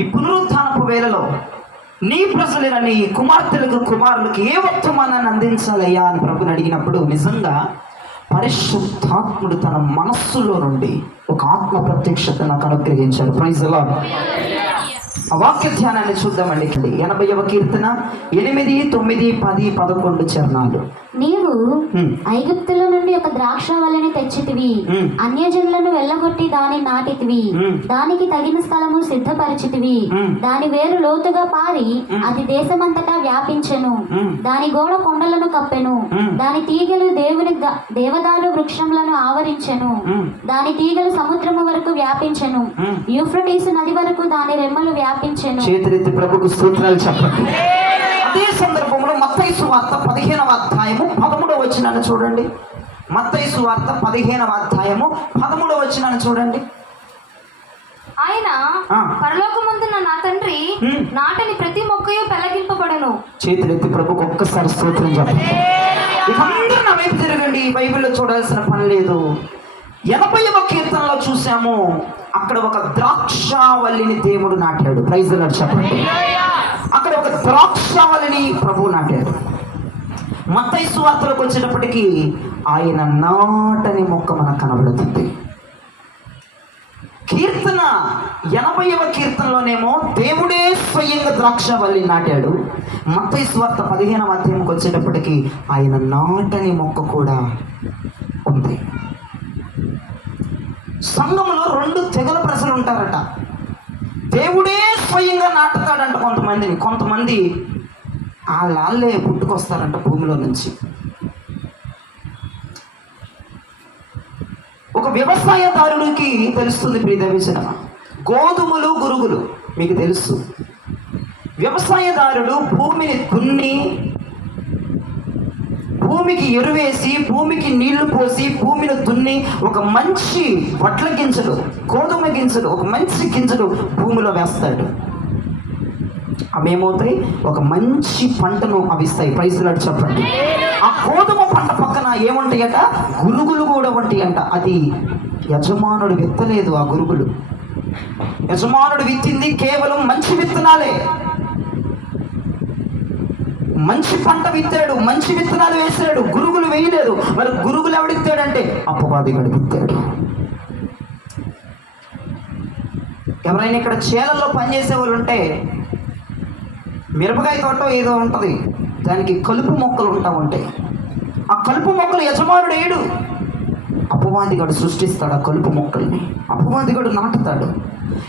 ఈ పునరుత్థానపు వేళలో నీ ప్రజలైన నీ కుమార్తెలకు కుమారులకు ఏ వర్తమానాన్ని అందించాలయ్యా అని ప్రభుని అడిగినప్పుడు నిజంగా పరిశుద్ధాత్ముడు తన మనస్సులో నుండి ఒక ఆత్మ ప్రత్యక్షత నాకు అనుగ్రహించాడు. Praise the lord. ఆ వాక్య ధ్యానాన్ని చూద్దామండి. 80వ కీర్తన 8, 9, 10, 11 చరణాలు. నీవు ఐగుప్తుల నుండి ఒక ద్రాక్షావల్లిని తెచ్చితివి, అన్యజనులను వెళ్ళగొట్టి దాని నాటితివి, దానికి తగిన స్థలము సిద్ధపరిచితివి. దాని వేరు లోతుగా పారి అది దేశమంతటా వ్యాపించెను. దాని గోడ కొండలను కప్పెను. దాని తీగలు దేవదారు వృక్షములను ఆవరించెను. దాని తీగలు సముద్రము వరకు వ్యాపించెను. యూఫ్రటీసు నది వరకు దాని రెమ్మలు వ్యాపించెను. చేతులెత్తి ప్రభుకు స్తోత్రాలు చెప్పండి. అదే సందర్భంలో మత్తయి సువార్త 15వ అధ్యాయము 13వ వచనాన్ని చూడండి. మత్తయి సువార్త 15వ అధ్యాయము 13వ వచనాన్ని చూడండి. ఆయన పరలోకమందున్న నా తండ్రి నాటని ప్రతి మొక్కయు పెళ్లగింపబడను. చేతులెత్తి ప్రభుకు ఒక్కసారి స్తోత్రం చెప్పండి. ఇదందరూ నా వైపు తిరగండి. బైబిల్లో చూడాల్సిన పని లేదు. 80వ కీర్తనలో చూసాము, అక్కడ ఒక ద్రాక్షావల్లిని దేవుడు నాటాడు. ప్రైజ్ ది లార్డ్ చెప్పండి. అక్కడ ఒక ద్రాక్షావల్లిని ప్రభువు నాటాడు. మత్తయి సువార్తలోకి వచ్చేటప్పటికి ఆయన నాటని మొక్క మనకు కనబడుతుంది. కీర్తన 80వ కీర్తనలోనేమో దేవుడే స్వయంగా ద్రాక్షావల్లి నాటాడు. మత్తయి సువార్త 15వ అధ్యాయంకి వచ్చేటప్పటికి ఆయన నాటని మొక్క కూడా ఉంది. సంఘములో 2 తెగల ప్రజలు ఉంటారట. దేవుడే స్వయంగా నాటుతాడంట కొంతమందిని. కొంతమంది వాళ్ళే పుట్టుకొస్తారంట భూమిలో నుంచి. ఒక వ్యవసాయదారుడికి తెలుస్తుంది ప్రియదర్శన, గోధుమలు గురుగులు మీకు తెలుసు. వ్యవసాయదారుడు భూమిని దున్ని, భూమికి ఎరువేసి, భూమికి నీళ్లు పోసి, భూమిని దున్ని ఒక మంచి వడ్ల గింజలు, గోధుమ గింజలు, ఒక మంచి గింజలు భూమిలో వేస్తాడు. అవి ఏమవుతాయి? ఒక మంచి పంటను అవిస్తాయి. ప్రైజ్ ది లార్డ్ చెప్పండి. ఆ గోధుమ పంట పక్కన ఏముంటాయట? గురుగులు కూడా ఉంటాయంట. అది యజమానుడు విత్తలేదు. ఆ గురుగులు యజమానుడు విత్తింది కేవలం మంచి విత్తనాలే. మంచి పంట విత్తాడు, మంచి విత్తనాలు వేసాడు, గురుగులు వేయలేదు. మరి గురుగులు ఎవడిత్తాడంటే అపవాది గడిపిత్తాడు. ఎవరైనా ఇక్కడ చేలల్లో పనిచేసే వాళ్ళు ఉంటే, మిరపకాయ తోట ఏదో ఉంటుంది, దానికి కలుపు మొక్కలు ఉంటాయి. ఆ కలుపు మొక్కలు యజమానుడు ఏడు, అపవాదిగాడు సృష్టిస్తాడు. ఆ కలుపు మొక్కల్ని అపవాదిగాడు నాటుతాడు.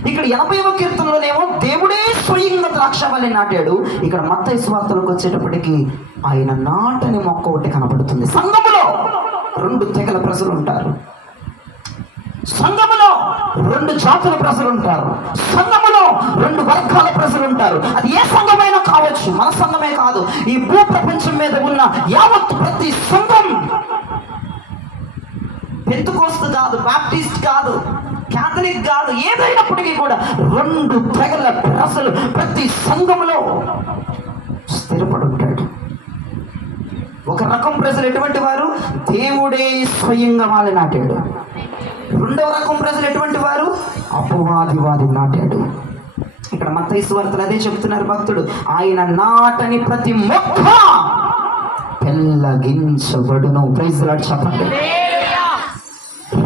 ఇక్కడ 80వ కీర్తనలోనేమో దేవుడే స్వయంగా ద్రాక్షావల్లి నాటాడు. ఇక్కడ మత్తయి సువార్తలోకి వచ్చేటప్పటికి ఆయన నాటని మొక్క ఒకటి కనబడుతుంది. సంఘములో 2 తెగల ప్రజలు ఉంటారు. సంఘములో 2 జాతుల ప్రజలు ఉంటారు. సంఘములో 2 వర్గాల ప్రజలు ఉంటారు. అది ఏ సంఘమైనా కావచ్చు, మన సంఘమే కాదు, ఈ భూ ప్రపంచం మీద ఉన్న యావత్ ప్రతి సంఘం, పెంతెకోస్తు కాదు, బాప్టిస్ట్ కాదు, క్యాథలిక్ కాదు, ఏదైనప్పటికీ కూడా 2 తెగల ప్రజలు ప్రతి సంఘములో స్థిరపడి ఉంటాడు. ఒక రకం ప్రజలు ఎటువంటి వారు? దేవుడే స్వయంగా వాళ్ళని నాటాడు. 2వ రకం ప్రజలు ఎటువంటి వారు? అపవాది నాటాడు. ఇక్కడ మత్తయి సువార్తలో అదే చెప్తున్నారు భక్తుడు, ఆయన నాటని ప్రతి మొక్క పెళ్లగించబడును. ప్రైజ్ ది లార్డ్ చెప్పండి.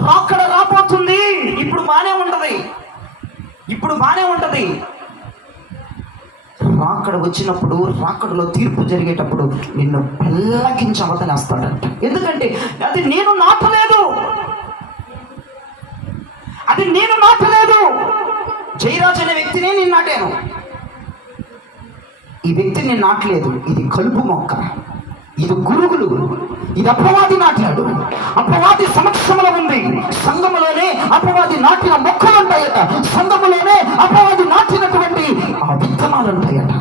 రాకడ రాబోతుంది. ఇప్పుడు బానే ఉంటది. రాకడ వచ్చినప్పుడు, రాకడలో తీర్పు జరిగేటప్పుడు నిన్ను పెళ్ళగించి అవతలేస్తాడంట. ఎందుకంటే అది నేను నాటలేదు. జయరాజ్ అనే వ్యక్తినే నేను నాటాను. ఈ వ్యక్తిని నేను నాటలేదు. ఇది కలుపు మొక్క, ఇది గురుగులు, ఇది అపవాది నాటాడు. అపవాది సమక్షంలో ఉంది. సంఘములోనే అపవాది నాటిన మొక్కలు ఉంటాయట. సంఘములోనే అపవాది నాటినటువంటి ఆ విత్తనాలు ఉంటాయట.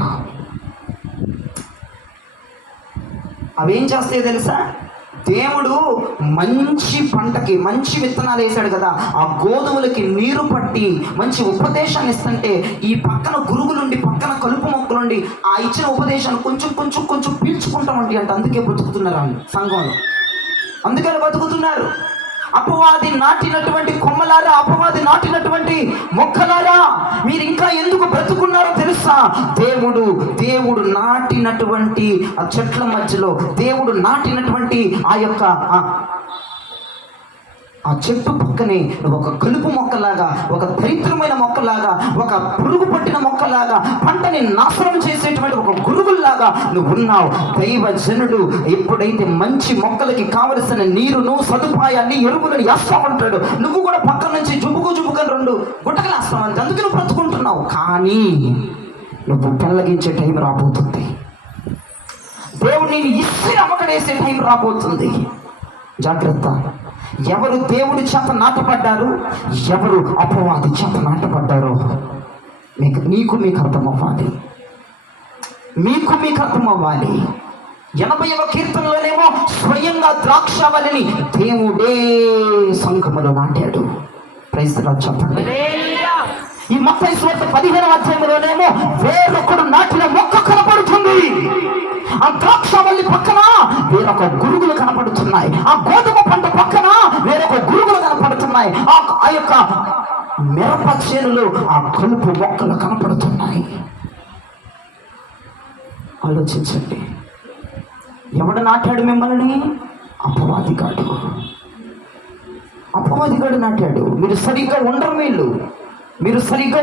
అవేం చేస్తాయో తెలుసా? దేవుడు మంచి పంటకి మంచి విత్తనాలు వేశాడు కదా, ఆ గోధుమలకి నీరు పట్టి మంచి ఉపదేశాన్ని ఇస్తుంటే ఈ పక్కన గురుగులుండి, పక్కన కలుపు మొక్కలుండి ఆ ఇచ్చిన ఉపదేశాన్ని కొంచెం పీల్చుకుంటామండి అంటే అందుకే బతుకుతున్నారు వాళ్ళు సంఘంలో. అందుకని బతుకుతున్నారు. అపవాది నాటినటువంటి కొమ్మల కొమ్మలారా, అపవాది నాటినటువంటి మొక్కలారా, మీరు ఇంకా ఎందుకు బ్రతుకున్నారో తెలుసా? దేవుడు నాటినటువంటి ఆ చెట్ల మధ్యలో, దేవుడు నాటినటువంటి ఆ చెట్టు పక్కనే ఒక కలుపు మొక్కలాగా, ఒక దరిద్రమైన మొక్కలాగా, ఒక పురుగు పట్టిన మొక్కలాగా, పంటని నాశనం చేసేటువంటి ఒక గురుగుల్లాగా నువ్వు ఉన్నావు. దైవజనుడు ఎప్పుడైతే మంచి మొక్కలకి కావలసిన నీరును, సదుపాయాన్ని, ఎరువులను వేస్తా ఉంటాడు, నువ్వు కూడా పక్కన నుంచి జుబుకని 2 గుట్టకలు వేస్తావు. అంతే, అందుకు నువ్వు బ్రతుకుంటున్నావు. కానీ నువ్వు పెళ్ళగించే టైం రాబోతుంది. దేవుడు నేను ఇస్తే అమ్మకడేసే టైం రాబోతుంది. జాగ్రత్త. ఎవరు దేవుడి చేత నాటపడ్డారు, ఎవరు అపవాది చేత నాటపడ్డారో మీకు అర్థం అవ్వాలి. మీకు అర్థం అవ్వాలి. 80వ కీర్తనలోనేమో స్వయంగా ద్రాక్షవల్లిని దేవుడే సంఘములో నాటాడు. ప్రైజ్ ది లార్డ్ చెప్పండి. ఈ మత్తయి సువార్త 15వ అధ్యాయంలోనేమో వేరొకడు నాటిన మొక్క కనపడుతుంది. ఆ ద్రాక్షవల్లి పక్కన వేరొక గురుగులు కనపడుతున్నాయి. ఆ గోధుమ పంట పక్కన వేరొక గురుగులు కనపడుతున్నాయి. ఆ యొక్క మిరప చేనులో ఆ కలుపు మొక్కలు కనపడుతున్నాయి. ఆలోచించండి. ఎవడు నాటాడు మిమ్మల్ని? అపవాదిగాడు నాటాడు. మీరు సరిగ్గా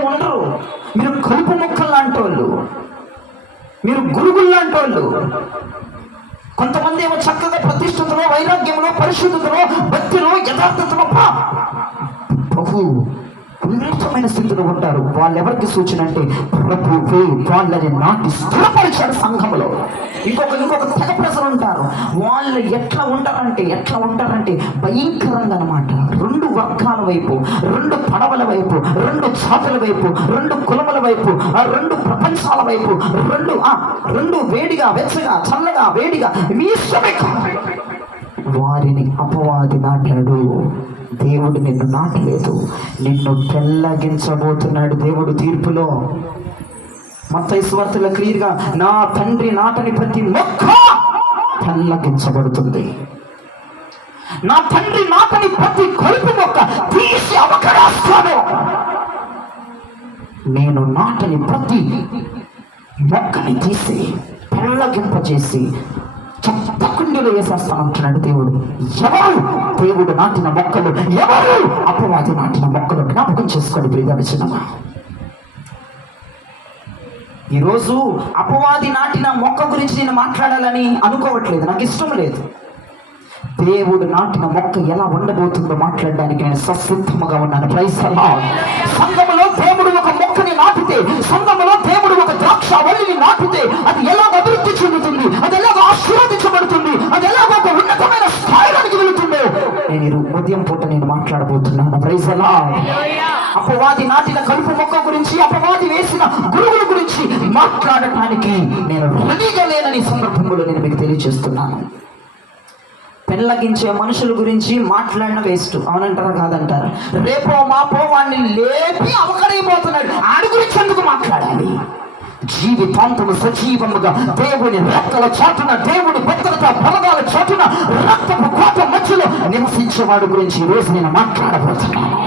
ఉండరు. మీరు కలుపు మొక్కలు లాంటి వాళ్ళు, మీరు గురుగులు లాంటి వాళ్ళు. కొంతమంది ఏమో చక్కగా ప్రతిష్ఠతలో, వైరాగ్యంలో, పరిశుద్ధతలో, భక్తిలో, యథార్థతలో బహు ఉన్నతమైన స్థితిలో ఉంటారు. వాళ్ళెవరికి సూచన అంటే ప్రభువే వాళ్ళని నాటి స్థిరపరిచాడు సంఘంలో. ఇంకొక తెగ ప్రజలు ఉంటారు. వాళ్ళు ఎట్లా ఉంటారంటే భయంకరంగా అన్నమాట. 2 వర్గాల వైపు, 2 పడవల వైపు, 2 చాతుల వైపు, 2 కులముల వైపు, 2 ప్రపంచాల వైపు, 2 వేడిగా, వెచ్చగా, చల్లగా, వేడిగా, మీ ఇష్టమే వారిని అపవాది నాటాడు. దేవుడు నిన్ను నాటలేదు, నిన్ను పెళ్ళగించబోతున్నాడు దేవుడు తీర్పులో. మత్తయి సువార్తలో క్లియర్గా, నా తండ్రి నాటని ప్రతి మొక్క పెళ్ళగించబడుతుంది, నా తండ్రి నాటని ప్రతి కలుపు మొక్క తీసి అవకరాస్తాను, నేను నాటని ప్రతి మొక్కని తీసి పెళ్ళగింపజేసి చెత్తకుండీలో వేసేస్తానంటున్నాడు దేవుడు. ఎవరు దేవుడు నాటిన మొక్కలు, ఎవరు అపవాది నాటిన మొక్కలు? జ్ఞాపకం చేసుకోండి ప్రియమైన. ఈరోజు అపవాది నాటిన మొక్క గురించి నేను మాట్లాడాలని అనుకోవట్లేదు, నాకు ఇష్టం లేదు. దేవుడు నాటిన మొక్క ఎలా ఉండబోతుందో మాట్లాడడానికి నేను ససిద్ధముగా ఉన్నాను. Praise the lord. సంఘములో దేవుడు ఒక మొక్కని నాటితే, సంఘములో దేవుడు ఒక ద్రాక్షవల్లిని నాటితే అది ఎలా అభివృద్ధి చెందుతుంది, అది ఎలా ఆశీర్వదించబడుతుంది, అది ఎలా ఒక ఉన్నతమైన స్థాయిలోకి వెళుతుందో నేను ఉదయం పూట మాట్లాడబోతున్నాను. Praise the lord. అపవాది నాటిన కలుపు మొక్క గురించి, అపవాది వేసిన గురుగుల గురించి మాట్లాడటానికి నేను రెడీగా లేనని సందర్భంలో నేను మీకు తెలియజేస్తున్నాను. పెళ్ళగించే మనుషుల గురించి మాట్లాడిన వేస్ట్. అవునంటారా కాదంటారా? రేపో మాపో వాడిని లేపి అవకడైపోతున్నాడు, ఆడి గురించి ఎందుకు మాట్లాడాలి? జీవితాంతము సజీవముగా దేవుని రెక్కల చాటున, దేవుని భద్రత బలగాల చాటున, రక్తపు కోట మధ్యలో నివసించేవాడు గురించి ఈరోజు నేను మాట్లాడబోతున్నాను.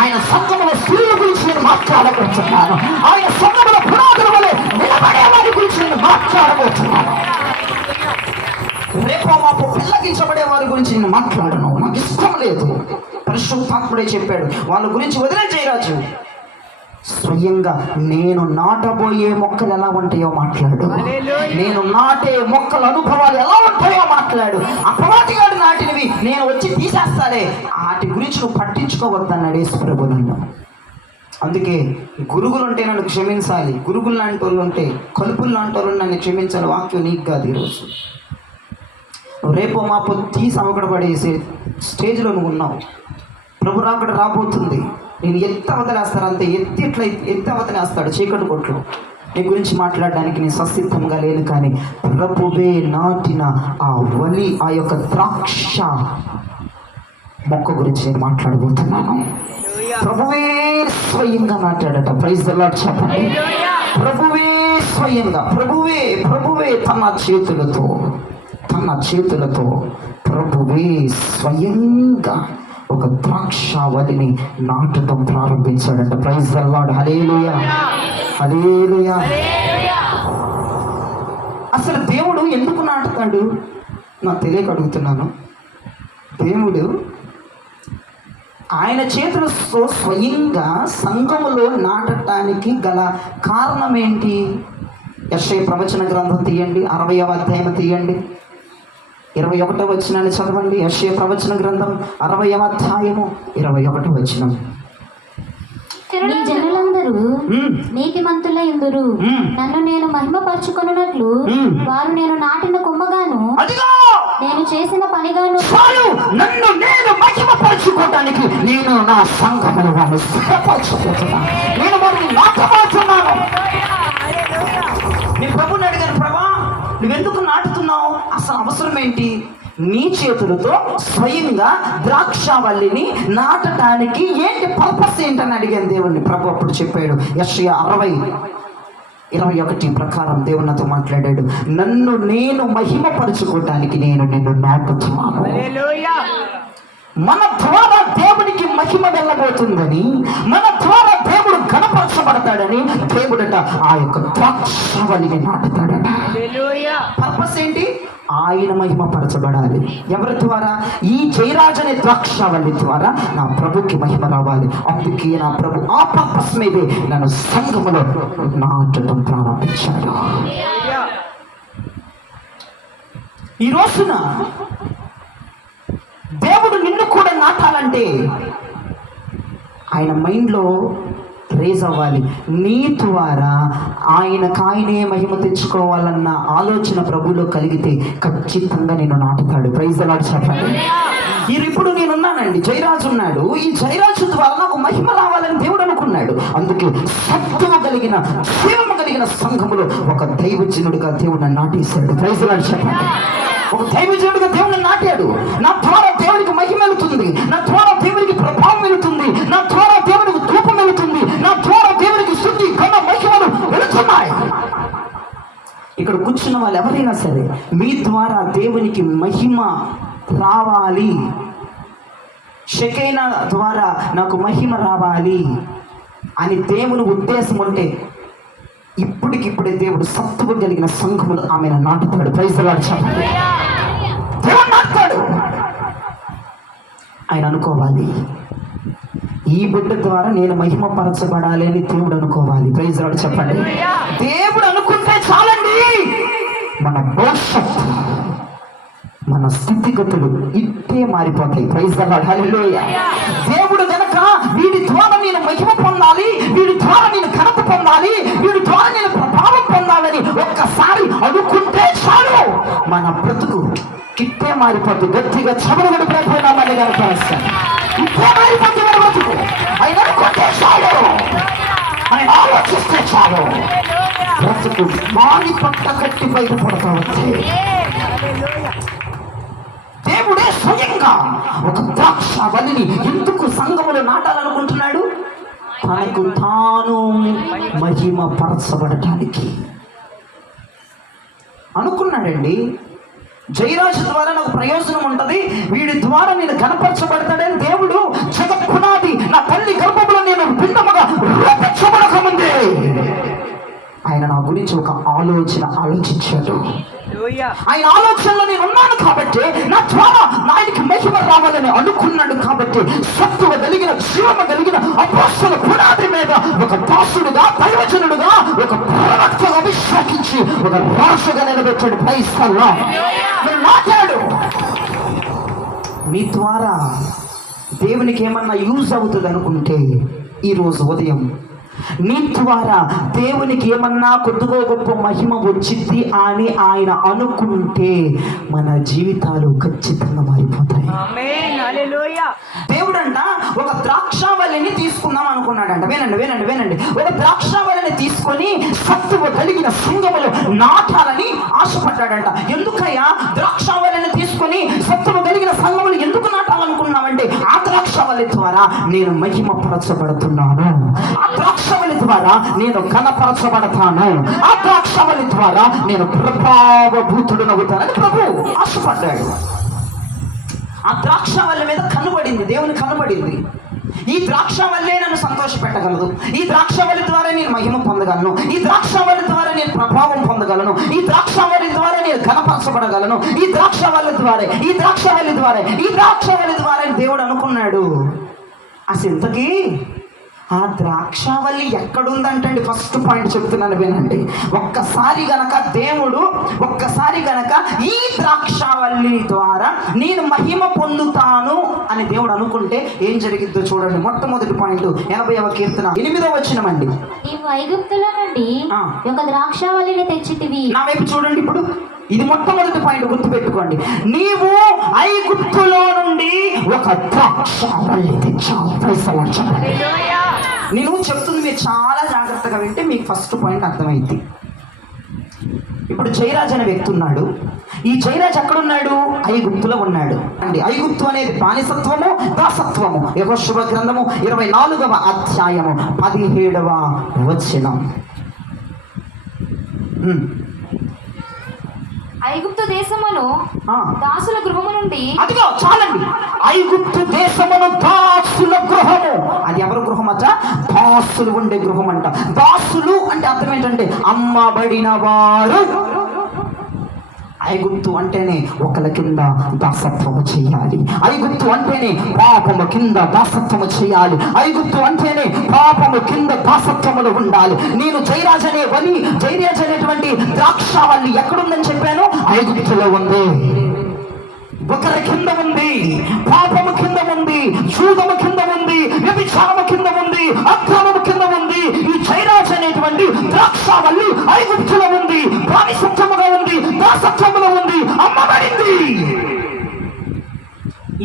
ఆయన సంఘముల స్త్రీల గురించి నేను మాట్లాడబోతున్నాను. ఆయన సంఘముల పునాదుల వలె నిలబడే వారి గురించి నేను మాట్లాడబోతున్నాను. రేపో మాపో పెళ్ళగించబడే వారి గురించి నేను మాట్లాడను, నాకు ఇష్టం లేదు. పరిశుద్ధాత్ముడే చెప్పాడు, వాళ్ళ గురించి వదిలేచేయరాజు. స్వయంగా నేను నాటబోయే మొక్కలు ఎలా ఉంటాయో మాట్లాడు, నేను నాటే మొక్కల అనుభవాలు ఎలా ఉంటాయో మాట్లాడు. అపవాదిగాడు నాటినవి నేను వచ్చి తీసేస్తాడే, వాటి గురించి నువ్వు పట్టించుకోవద్దన్నాడు యేసు ప్రభు నన్ను. అందుకే గురుగులు ఉంటే నన్ను క్షమించాలి, గురుగులు లాంటి వాళ్ళు ఉంటే, కలుపులు లాంటి వాళ్ళు నన్ను క్షమించాలి. వాక్యం నీకు కాదు. ఈరోజు నువ్వు రేపో మాపో తీసి అవకడపడేసే స్టేజ్లో నువ్వు ఉన్నావు. ప్రభు రాకడ రాబోతుంది. నేను ఎత్తి అవతలేస్తాను, అంతే ఎత్తి అవతలేస్తాడు చీకటి కొట్లు. నీ గురించి మాట్లాడడానికి నేను ససిద్ధంగా లేను. కానీ ప్రభువే నాటిన ఆ వలి, ఆ యొక్క ద్రాక్ష మొక్క గురించి నేను మాట్లాడబోతున్నాను. ప్రభువే స్వయంగా నాటాడట. ప్రైజ్ ది లార్డ్ చెప్పండి. ప్రభువే స్వయంగా, ప్రభువే తన చేతులతో ప్రభువే స్వయంగా ఒక ద్రాక్షావళిని నాటడం ప్రారంభించాడంట. Praise the Lord. Hallelujah, hallelujah. అసలు దేవుడు ఎందుకు నాటుతాడు నాకు తెలియక అడుగుతున్నాను. దేవుడు ఆయన చేతులతో స్వయంగా సంఘములో నాటడానికి గల కారణం ఏంటి? యెషయా ప్రవచన గ్రంథం తీయండి, 60వ అధ్యాయం తీయండి, 21వ వచనాన్ని చదవండి. యెషయా ప్రవచన గ్రంథం 60వ అధ్యాయము 21వ వచనం. నీ జనులందరూ నీతిమంతులై ఉందురు, నన్ను నేను మహిమపరచుకొనున్నట్లు వారు నేను నాటిన కొమ్మగాను నేను చేసిన పనిగాను నన్ను నేను మహిమపరచుకోవడానికి నేను నా సంఘమును వారిని సిద్ధపరచుకుంటున్నాను. నేను వారిని నాటబోతున్నాను. నీ ప్రభుని అడిగాను, ప్రభా నువ్వెందుకు నాటుతున్నావు? అసలు అవసరం ఏంటి? నీ చేతులతో స్వయంగా ద్రాక్షావల్లిని నాటడానికి ఏంటి పర్పస్ ఏంటని అడిగాను దేవుణ్ణి. ప్రభు అప్పుడు చెప్పాడు, యెషయా 60:21 ప్రకారం దేవుడు నాతో మాట్లాడాడు, నన్ను నేను మహిమపరచుకోవడానికి నేను నిన్ను నాటుతున్నాను. మన ద్వారా దేవునికి మహిమ వెళ్ళబోతుందని, మన ద్వారా దేవుడు ఘనపరచబడతాడని దేవుడట ఆ యొక్క ద్రాక్షావల్లిని నాటుతాడట. పర్పస్ ఏంటి? ఆయన మహిమపరచబడాలి. ఎవరి ద్వారా? ఈ జయరాజ్ అనే ద్రాక్షావల్లి ద్వారా నా ప్రభుకి మహిమ రావాలి. అందుకే నా ప్రభు ఆ పర్పస్ మీదే నన్ను సంఘములో నాటడం ప్రారంభించాడు. ఈ రోజున దేవుడు నిన్ను కూడా నాటాలంటే ఆయన మైండ్లో రేజ్ అవ్వాలి. నీ ద్వారా ఆయనకాయనే మహిమ తెచ్చుకోవాలన్న ఆలోచన ప్రభులో కలిగితే ఖచ్చితంగా నేను నాటుతాడు. ప్రైజ్ ది లార్డ్ చెప్పండి. ఇప్పుడు నేనున్నానండి, జయరాజు ఉన్నాడు. ఈ జయరాజు ద్వారా నాకు మహిమ రావాలని దేవుడు అనుకున్నాడు. అందుకే సత్యము కలిగిన జీవము కలిగిన సంఘములో ఒక దైవజనుడిగా దేవుడు నాటేశాడు. ప్రైజ్ ది లార్డ్ చెప్పండి. ఒక దైవజనుడిగా దేవుని నాటాడు. నా ద్వారా దేవునికి మహిమ వెళుతుంది, నా ద్వారా దేవునికి ప్రభావం వెళుతుంది, నా ద్వారా దేవునికి ధూపం వెళుతుంది, నా ద్వారా దేవునికి శుద్ధి ఘన మహిమలు వెళుతున్నాయి. ఇక్కడ కూర్చున్న వాళ్ళు ఎవరైనా సరే మీ ద్వారా దేవునికి మహిమ రావాలి, షెకైనా ద్వారా నాకు మహిమ రావాలి అని దేవుని ఉద్దేశం ఉంటే ఇప్పటికిప్పుడే దేవుడు సత్తువ కలిగిన సంఘములు ఆమెను నాటుతాడు. ప్రైజ్ ది లార్డ్ చెప్పండి. దేవుడు నాటుతాడు. ఆయన అనుకోవాలి, ఈ బిడ్డ ద్వారా నేను మహిమపరచబడాలి అని దేవుడు అనుకోవాలి. ప్రైజ్ ది లార్డ్ చెప్పండి. దేవుడు అనుకుంటే చాలండి. మన భవిష్యత్తు, మన స్థితిగతులు ఇట్టే మారిపోతాయి. Praise the Lord. హల్లెలూయా. దేవుడు గనక వీడి ద్వారా నేను మహిమ పొందాలి, వీడి ద్వారా నేను ఘనత పొందాలి, వీడి ద్వారా నేను ప్రభావం పొందాలని ఒక్కసారి అనుకుంటే చాలు, మన బ్రతుకు ఇట్టే మారిపోతుంది. గట్టిగా చెమలు గడిపోయినామని కనుక ఇట్టే మారిపోతుంది మన బ్రతుకు. ఆయన అనుకుంటే చాలు, ఆయన ఆలోచిస్తే చాలు, బ్రతుకు మాని పట్ట కట్టి బయటపడతా వచ్చే దేవుడే స్వయంగా ఒక ద్రాక్షావల్లిని ఎందుకు సంఘములో నాటాలనుకుంటున్నాడు? తనకు తాను మహిమ పరచబడటానికి అనుకున్నాడండి. జయరాజు ద్వారా నాకు ప్రయోజనం ఉంటుంది, వీడి ద్వారా నేను కనపరచబడతాడని దేవుడు జగత్పునాది నా తల్లి గర్భంలో నేను భిన్నముగా రూపించబడకముందే ఆయన నా గురించి ఒక ఆలోచించాడు. ఆయన ఆలోచనలో నేను ఉన్నాను కాబట్టి, నా ద్వారా ఆయనకి మహిమ రావాలని అనుకున్నాడు కాబట్టి, సత్తువ కలిగిన జీవము కలిగిన అపోస్తల పునాది మీద ఒక దాసుడుగా, దైవజనుడుగా, ఒక ప్రవక్తగా అభిషేకించి ఒక రాజుగా నిలబెట్టాడు. Praise the lord. నాటాడు. మీ ద్వారా దేవునికి ఏమన్నా యూజ్ అవుతుంది అనుకుంటే ఈరోజు ఉదయం నీ ద్వారా దేవునికి ఏమన్నా కొద్దిగా గొప్ప మహిమ వచ్చింది అని ఆయన అనుకుంటే మన జీవితాలు ఖచ్చితంగా మారిపోతాయి. దేవుడంట ఒక ద్రాక్షావల్లిని తీసుకుందాం అనుకున్నాడంట. వినండి. ఒక ద్రాక్షావల్లిని తీసుకొని సత్తువ కలిగిన సంఘములో నాటాలని ఆశపడ్డాడంట. ఎందుకయ్యా ద్రాక్షావల్లిని తీసుకొని సత్తువ కలిగిన సంఘములు ఎందుకు నాటాలనుకున్నామంటే, ఆ ద్రాక్షావల్లి ద్వారా నేను మహిమపరచబడుతున్నాను, ఆ ద్రాక్షావల్లి ద్వారా నేను ఘనపరచబడతాను, ఆ ద్రాక్షావల్లి ద్వారా నేను ప్రభావభూతుడనవుతానని ప్రభు ఆశపడ్డాడు. ఆ ద్రాక్షవల్లి మీద కనుపడింది, దేవుని కనుపడింది. ఈ ద్రాక్షవల్లే నన్ను సంతోషపెట్టగలదు, ఈ ద్రాక్షవల్లి ద్వారా నేను మహిమ పొందగలను, ఈ ద్రాక్షవల్లి ద్వారా నేను ప్రభావం పొందగలను, ఈ ద్రాక్షవల్లి ద్వారా నేను ఘనపరచబడగలను, ఈ ద్రాక్షవల్లి ద్వారా దేవుడు అనుకున్నాడు. అసలు ఇంతకీ ఆ ద్రాక్షవల్లి ఎక్కడుందంటండి? ఫస్ట్ పాయింట్ చెప్తున్నాను వినండి. ఒక్కసారి గనక ఈ ద్రాక్షవల్లి ద్వారా నేను మహిమ పొందుతాను అని దేవుడు అనుకుంటే ఏం జరిగిద్దో చూడండి. మొట్టమొదటి పాయింట్ 80వ కీర్తన 8వ వచనమండి. నీవు ఐగుప్తులో నుండి ఒక ద్రాక్షవల్లిని తెచ్చితివి. నా వైపు చూడండి. ఇప్పుడు ఇది మొట్టమొదటి పాయింట్ గుర్తుపెట్టుకోండి. నీవు ఐగుప్తులో నుండి ఒక ద్రాక్షవల్లి తెచ్చావు. నేను చెప్తుంది మీరు చాలా జాగ్రత్తగా వింటే మీకు ఫస్ట్ పాయింట్ అర్థమైంది. ఇప్పుడు జయరాజ్ అనే వ్యక్తి ఉన్నాడు. ఈ జయరాజ్ ఎక్కడున్నాడు? ఐగుప్తులో ఉన్నాడు అండి. ఐగుప్తు అనేది బానిసత్వము, దాసత్వము. యెహోషువ గ్రంథము 24వ అధ్యాయము 17వ వచనం. ఐగుప్తు దేశమును దాసుల గృహము నుండి, అదిగో చాలండి, ఐగుప్తు దేశమును దాసుల గృహము. అది ఎవరి గృహం అట? దాసులు ఉండే గృహం అంట. దాసులు అంటే అర్థం ఏంటంటే అమ్మబడిన వారు. ఐగుప్తు అంటేనే ఒకళ్ళ కింద దాసత్వము చేయాలి. ఐగుప్తు అంటేనే పాపము కింద దాసత్వము చేయాలి. ఐగుప్తు అంటేనే పాపము కింద దాసత్వములు ఉండాలి. నేను జయరాజ్ అనేటువంటి ద్రాక్షవల్లి ఎక్కడుందని చెప్పాను? ఐగుప్తులో ఉంది. ఒకరి కింద ఉంది, పాపము కింద ఉంది, చూదము కింద ఉంది, వ్యభిచారము కింద ఉంది, అక్రమము కింద ఉంది. ఈ జయరాజ్ అనేటువంటి ద్రాక్షవల్లి ఐగుప్తులో ఉంది, బానిసత్వముగా ఉంది, దాసత్వములో ఉంది, అమ్మబడింది.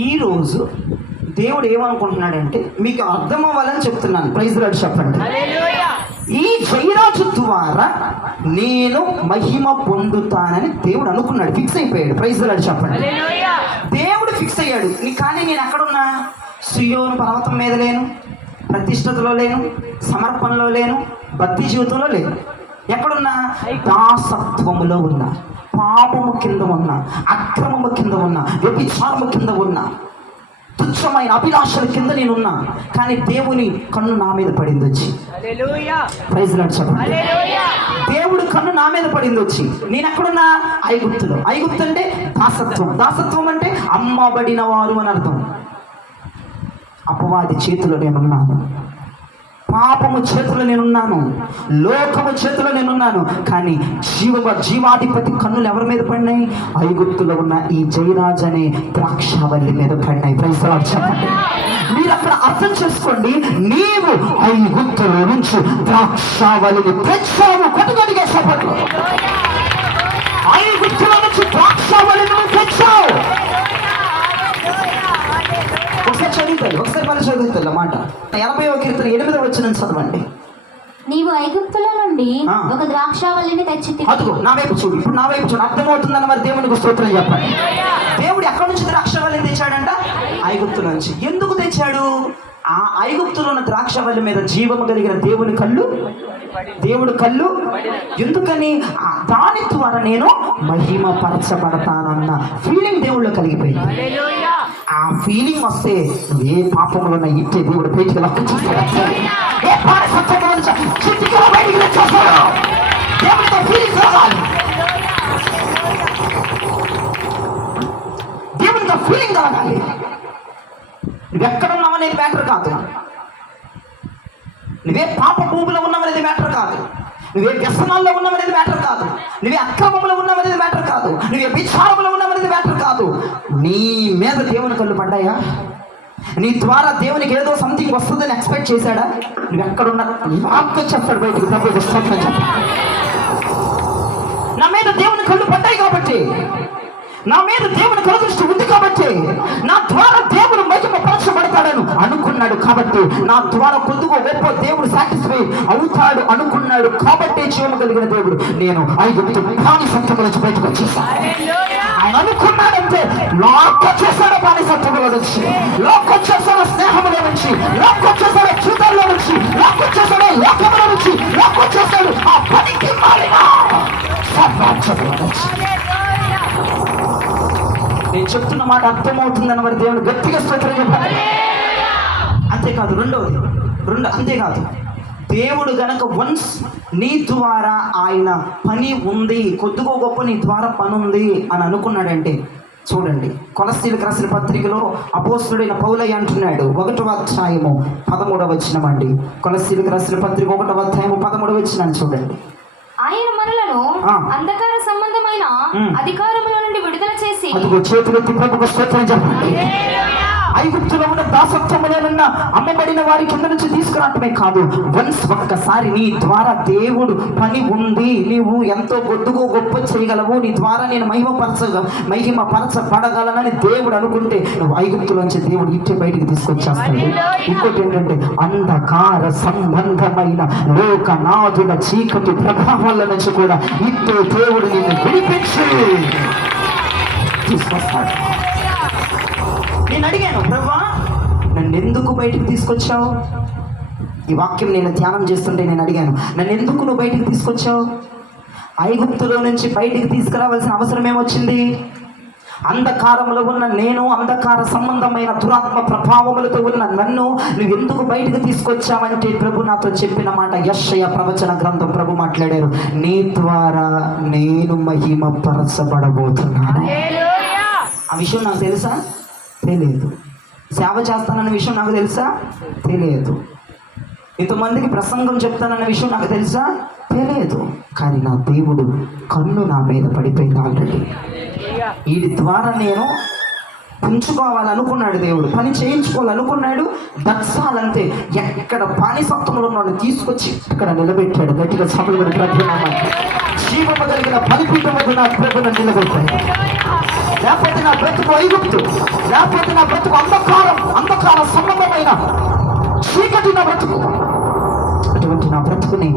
ఈరోజు దేవుడు ఏమనుకుంటున్నాడంటే మీకు అర్థం అవ్వాలని చెప్తున్నాను. ప్రైజ్ లార్డ్ చెప్పండి. ఈ జయరాజు ద్వారా నేను మహిమ పొందుతానని దేవుడు అనుకున్నాడు, ఫిక్స్ అయిపోయాడు. ప్రైజ్ లార్డ్ చెప్పండి. దేవుడు ఫిక్స్ అయ్యాడు. కానీ నేను ఎక్కడున్నా? సియోను పర్వతం మీద లేను, ప్రతిష్టతలో లేను, సమర్పణలో లేను, భక్తి జీవితంలో లేను. ఎక్కడున్నా? దాసత్వములో ఉన్నా, పాపము కింద ఉన్నా, అక్రమము కింద ఉన్నా, వ్యభిచారము కింద ఉన్నా, తుచ్చమైన అభిలాషల కింద నేనున్నా. కానీ దేవుని కన్ను నా మీద పడింది వచ్చి. ప్రైజ్ లార్డ్ చెప్పండి. దేవుడు కన్ను నా మీద పడింది వచ్చి. నేను ఎక్కడున్నా? ఐగుప్తులో. ఐగుప్తు అంటే దాసత్వం. దాసత్వం అంటే అమ్మబడిన వారు అని అర్థం. అపవాది చేతిలో నేనున్నాను, పాపము చేతిలో నేనున్నాను, లోకము చేతిలో నేనున్నాను. కానీ జీవాధిపతి కన్నులు ఎవరి మీద పడినాయి? ఐగుప్తులో ఉన్న ఈ జయరాజ్ అనే ద్రాక్షవల్లి మీద పడినాయి. ప్రైజ్ లార్డ్ చెప్పండి. మీరు అక్కడ అర్థం చేసుకోండి. నీవు ఐగుప్తులో నుంచి ద్రాక్షవల్లిని తెచ్చావు. కొట్టుకొడిగే సపట్లు. ఐగుప్తులో నుంచి ద్రాక్షవల్లిని తెచ్చావు. ఒకసారి మళ్ళీ చదువుతారు మాట. 80వ కీర్తన 8వ వచనం చదవండి. నీవు ఐగుప్తులో నుండి ఒక ద్రాక్షవల్లిని తెచ్చితివి. అదిగో నా వైపు చూడు. ఇప్పుడు నా వైపు చూడు. అర్థమవుతుందని మరి దేవునికి స్తోత్రం చెప్పండి. దేవుడు ఎక్కడి నుంచి ద్రాక్షవల్లిని తెచ్చాడంట? ఐగుప్తు నుంచి. ఎందుకు తెచ్చాడు? ఆ ఐగుప్తులో ఉన్న ద్రాక్షవల్లి మీద జీవము కలిగిన దేవుడు కళ్ళు. ఎందుకని? దాని ద్వారా నేను మహిమ పరచబడతానన్న ఫీలింగ్ దేవుళ్ళు కలిగిపోయింది. ఆ ఫీలింగ్ వస్తే ఏ పాపంలో ఉన్న ఇట్టే దేవుడు బయటికి లక్కించేస్తాడు. దేవుడితో ఫీలింగ్ రావాలి. దేవుడితో ఫీలింగ్ కలగాలి. నువ్వెక్కడ ఉన్నావనేది మ్యాటర్ కాదు. నువ్వే పాప భూమిలో ఉన్నావనేది మ్యాటర్ కాదు. నువ్వే వ్యసనాల్లో ఉన్నావనేది మ్యాటర్ కాదు. నువ్వే అక్రమంలో ఉన్నావనేది మ్యాటర్ కాదు. నువ్వే విచారంలో ఉన్నావనేది మ్యాటర్ కాదు. నీ మీద దేవుని కళ్ళు పడ్డాయా? నీ ద్వారా దేవునికి ఏదో సంథింగ్ వస్తుందని ఎక్స్పెక్ట్ చేశాడా? నువ్వు ఎక్కడున్నా లాక్కొచ్చేస్తాడు బయటికి. నా మీద దేవుని కళ్ళు పడ్డాయి కాబట్టి, నా మీద దేవుని కనుదృష్టి ఉంది కాబట్టి, నా ద్వారా దేవుడు మహిమ పరచబడతాడని అనుకున్నాడు కాబట్టి, నా ద్వారా కొద్దిగా గొప్ప దేవుడు సాటిస్ఫై అవుతాడు అనుకున్నాడు కాబట్టి, జీవము కలిగిన దేవుడు నేను ఐగుప్తు బానిసత్వముల నుంచి బయటకు వచ్చేసాను. ఆయన అనుకున్నాడంటే లాక్కొచ్చేసాడు బానిసత్వముల నుంచి, లాక్కొచ్చేసాడు స్నేహముల నుంచి, లాక్కొచ్చేసాడు చూతల్లో నుంచి, లాక్కొచ్చేసాడు లోకముల నుంచి, లాక్కొచ్చేసాడు ఆ పనికి మారిన సమాజముల నుంచి. నేను చెప్తున్న మాట అర్థమవుతుందని మరి దేవుడు గట్టిగా స్తోత్రం చెప్పాలి. అంతేకాదు అంతేకాదు దేవుడు గనక వన్స్ నీ ద్వారా ఆయన పని ఉంది, కొద్దిగో గొప్ప నీ ద్వారా పని ఉంది అని అనుకున్నాడంటే, చూడండి కొలస్సీలకు రాసిన పత్రికలో అపోస్తలుడైన పౌలయ్య అంటున్నాడు, 1వ అధ్యాయము 13వ వచనం అండి. కొలస్సీలకు రాసిన పత్రిక 1వ అధ్యాయము 13వ వచనాన్ని చూడండి. ఆయన మనలను అంధకార సంబంధమైన అధికారముల నుండి విడుదల చేసి, అదిగో చేతులెత్తి ప్రభువుకు స్తోత్రం చెప్పండి. ఐగుప్తులో ఉన్న దాసత్వములోనున్న అమ్మబడిన వారి కింద నుంచి తీసుకురావటమే కాదు, వన్స్ ఒక్కసారి నీ ద్వారా దేవుడు పని ఉంది, నీవు ఎంతో గొడ్డుగో గొప్ప చేయగలవు, నీ ద్వారా నేను మహిమపరచబడగలనని దేవుడు అనుకుంటే నువ్వు ఐగుప్తులోంచి దేవుడు ఇట్టే బయటికి తీసుకొచ్చేస్తాడు. ఇంకోటి ఏంటంటే, అంధకార సంబంధమైన లోకనాథుల చీకటి ప్రభావాల నుంచి కూడా ఇట్టే దేవుడు నిన్ను విడిపించి తీసుకొస్తాడు. నేను అడిగాను, ప్రభువా నన్ను ఎందుకు బయటికి తీసుకొచ్చావు? ఈ వాక్యం నేను ధ్యానం చేస్తుంటే నేను అడిగాను, నన్ను ఎందుకు నువ్వు బయటికి తీసుకొచ్చావు? ఐగుప్తులో నుంచి బయటికి తీసుకురావాల్సిన అవసరం ఏమొచ్చింది? అంధకారంలో ఉన్న నేను, అంధకార సంబంధమైన దురాత్మ ప్రభావములతో ఉన్న నన్ను నువ్వు ఎందుకు బయటకు తీసుకొచ్చావంటే, ప్రభు నాతో చెప్పిన మాట యెషయా ప్రవచన గ్రంథం ప్రభు మాట్లాడారు, నీ ద్వారా నేను మహిమపరచబడబోతున్నాను. ఆ విషయం నాకు తెలుసా? తెలియదు. సేవ చేస్తానన్న విషయం నాకు తెలుసా? తెలియదు. ఇంతమందికి ప్రసంగం చెప్తానన్న విషయం నాకు తెలుసా? తెలియదు. కానీ నా దేవుడు కన్ను నా మీద పడిపోయింది ఆల్రెడీ. వీడి ద్వారా నేను పుంజుకోవాలనుకున్నాడు దేవుడు, పని చేయించుకోవాలనుకున్నాడు. దర్శాలంతే ఎక్కడ బానిసత్వంలో ఉన్నాడు తీసుకొచ్చి ఇక్కడ నిలబెట్టాడు. గట్టిగా సభలు జీవము కలిగిన బలిపీఠం వద్ద నా ప్రభువును నిలబెట్టాడు. లేకపోతే నా బ్రతుకు ఐగుప్తు, లేకపోతే నా బ్రతుకు అంధకార సంబంధమైన చీకటి నా బ్రతుకు. అటువంటి నా బ్రతుకుని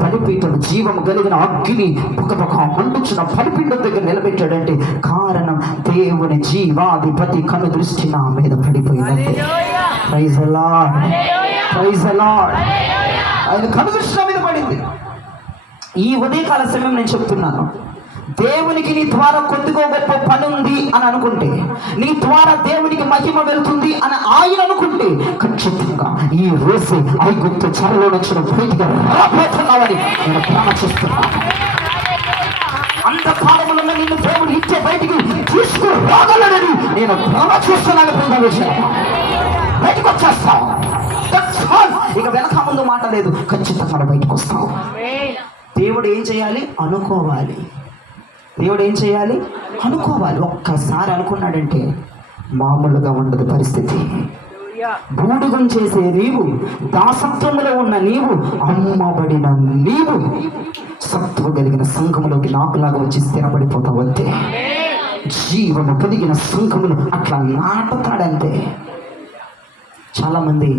బలిపీఠం, జీవము కలిగిన అగ్ని పక్కపక్క మండుచున్న బలిపీఠం దగ్గర నిలబెట్టాడంటే కారణం దేవుని జీవాధిపతి కన్ను దృష్టి నా మీద పడిపోయిందంటే. Praise the lord, praise the lord. ఆయన కన్ను దృష్టి నా మీద పడింది. ఈ ఉదయకాల సమయం నేను చెప్తున్నాను, దేవునికి నీ ద్వారా కొద్దిగా గొప్ప పని ఉంది అని అనుకుంటే, నీ ద్వారా దేవునికి మహిమ వెళ్తుంది అని ఆయన అనుకుంటే, ఖచ్చితంగా ఈ రోజు ఐగుప్తు చెరలో నుంచి బయటికి రాబోతున్నావని నేను ప్రవచిస్తున్నాను. అంధకారములో నిన్ను దేవుడు ఇచ్చే బయటికి తీసుకురాగలనని నేను ప్రవచిస్తున్నాను. బయటకు వచ్చేస్తావు. ఇక వెనక ముందు మాట లేదు, ఖచ్చితంగా బయటకు వస్తావు. దేవుడు ఏం చేయాలి? అనుకోవాలి. దేవుడు ఏం చేయాలి? అనుకోవాలి. ఒక్కసారి అనుకున్నాడంటే మామూలుగా ఉండదు పరిస్థితి. బూడిగం చేసే నీవు, దాసత్వంలో ఉన్న నీవు, అమ్మబడిన నీవు సత్వ కలిగిన సంఘములోకి నాకులాగా వచ్చి స్థిరపడిపోతావు అంతే. జీవము కలిగిన సంఘములు అట్లా నాటుతాడంతే. చాలామంది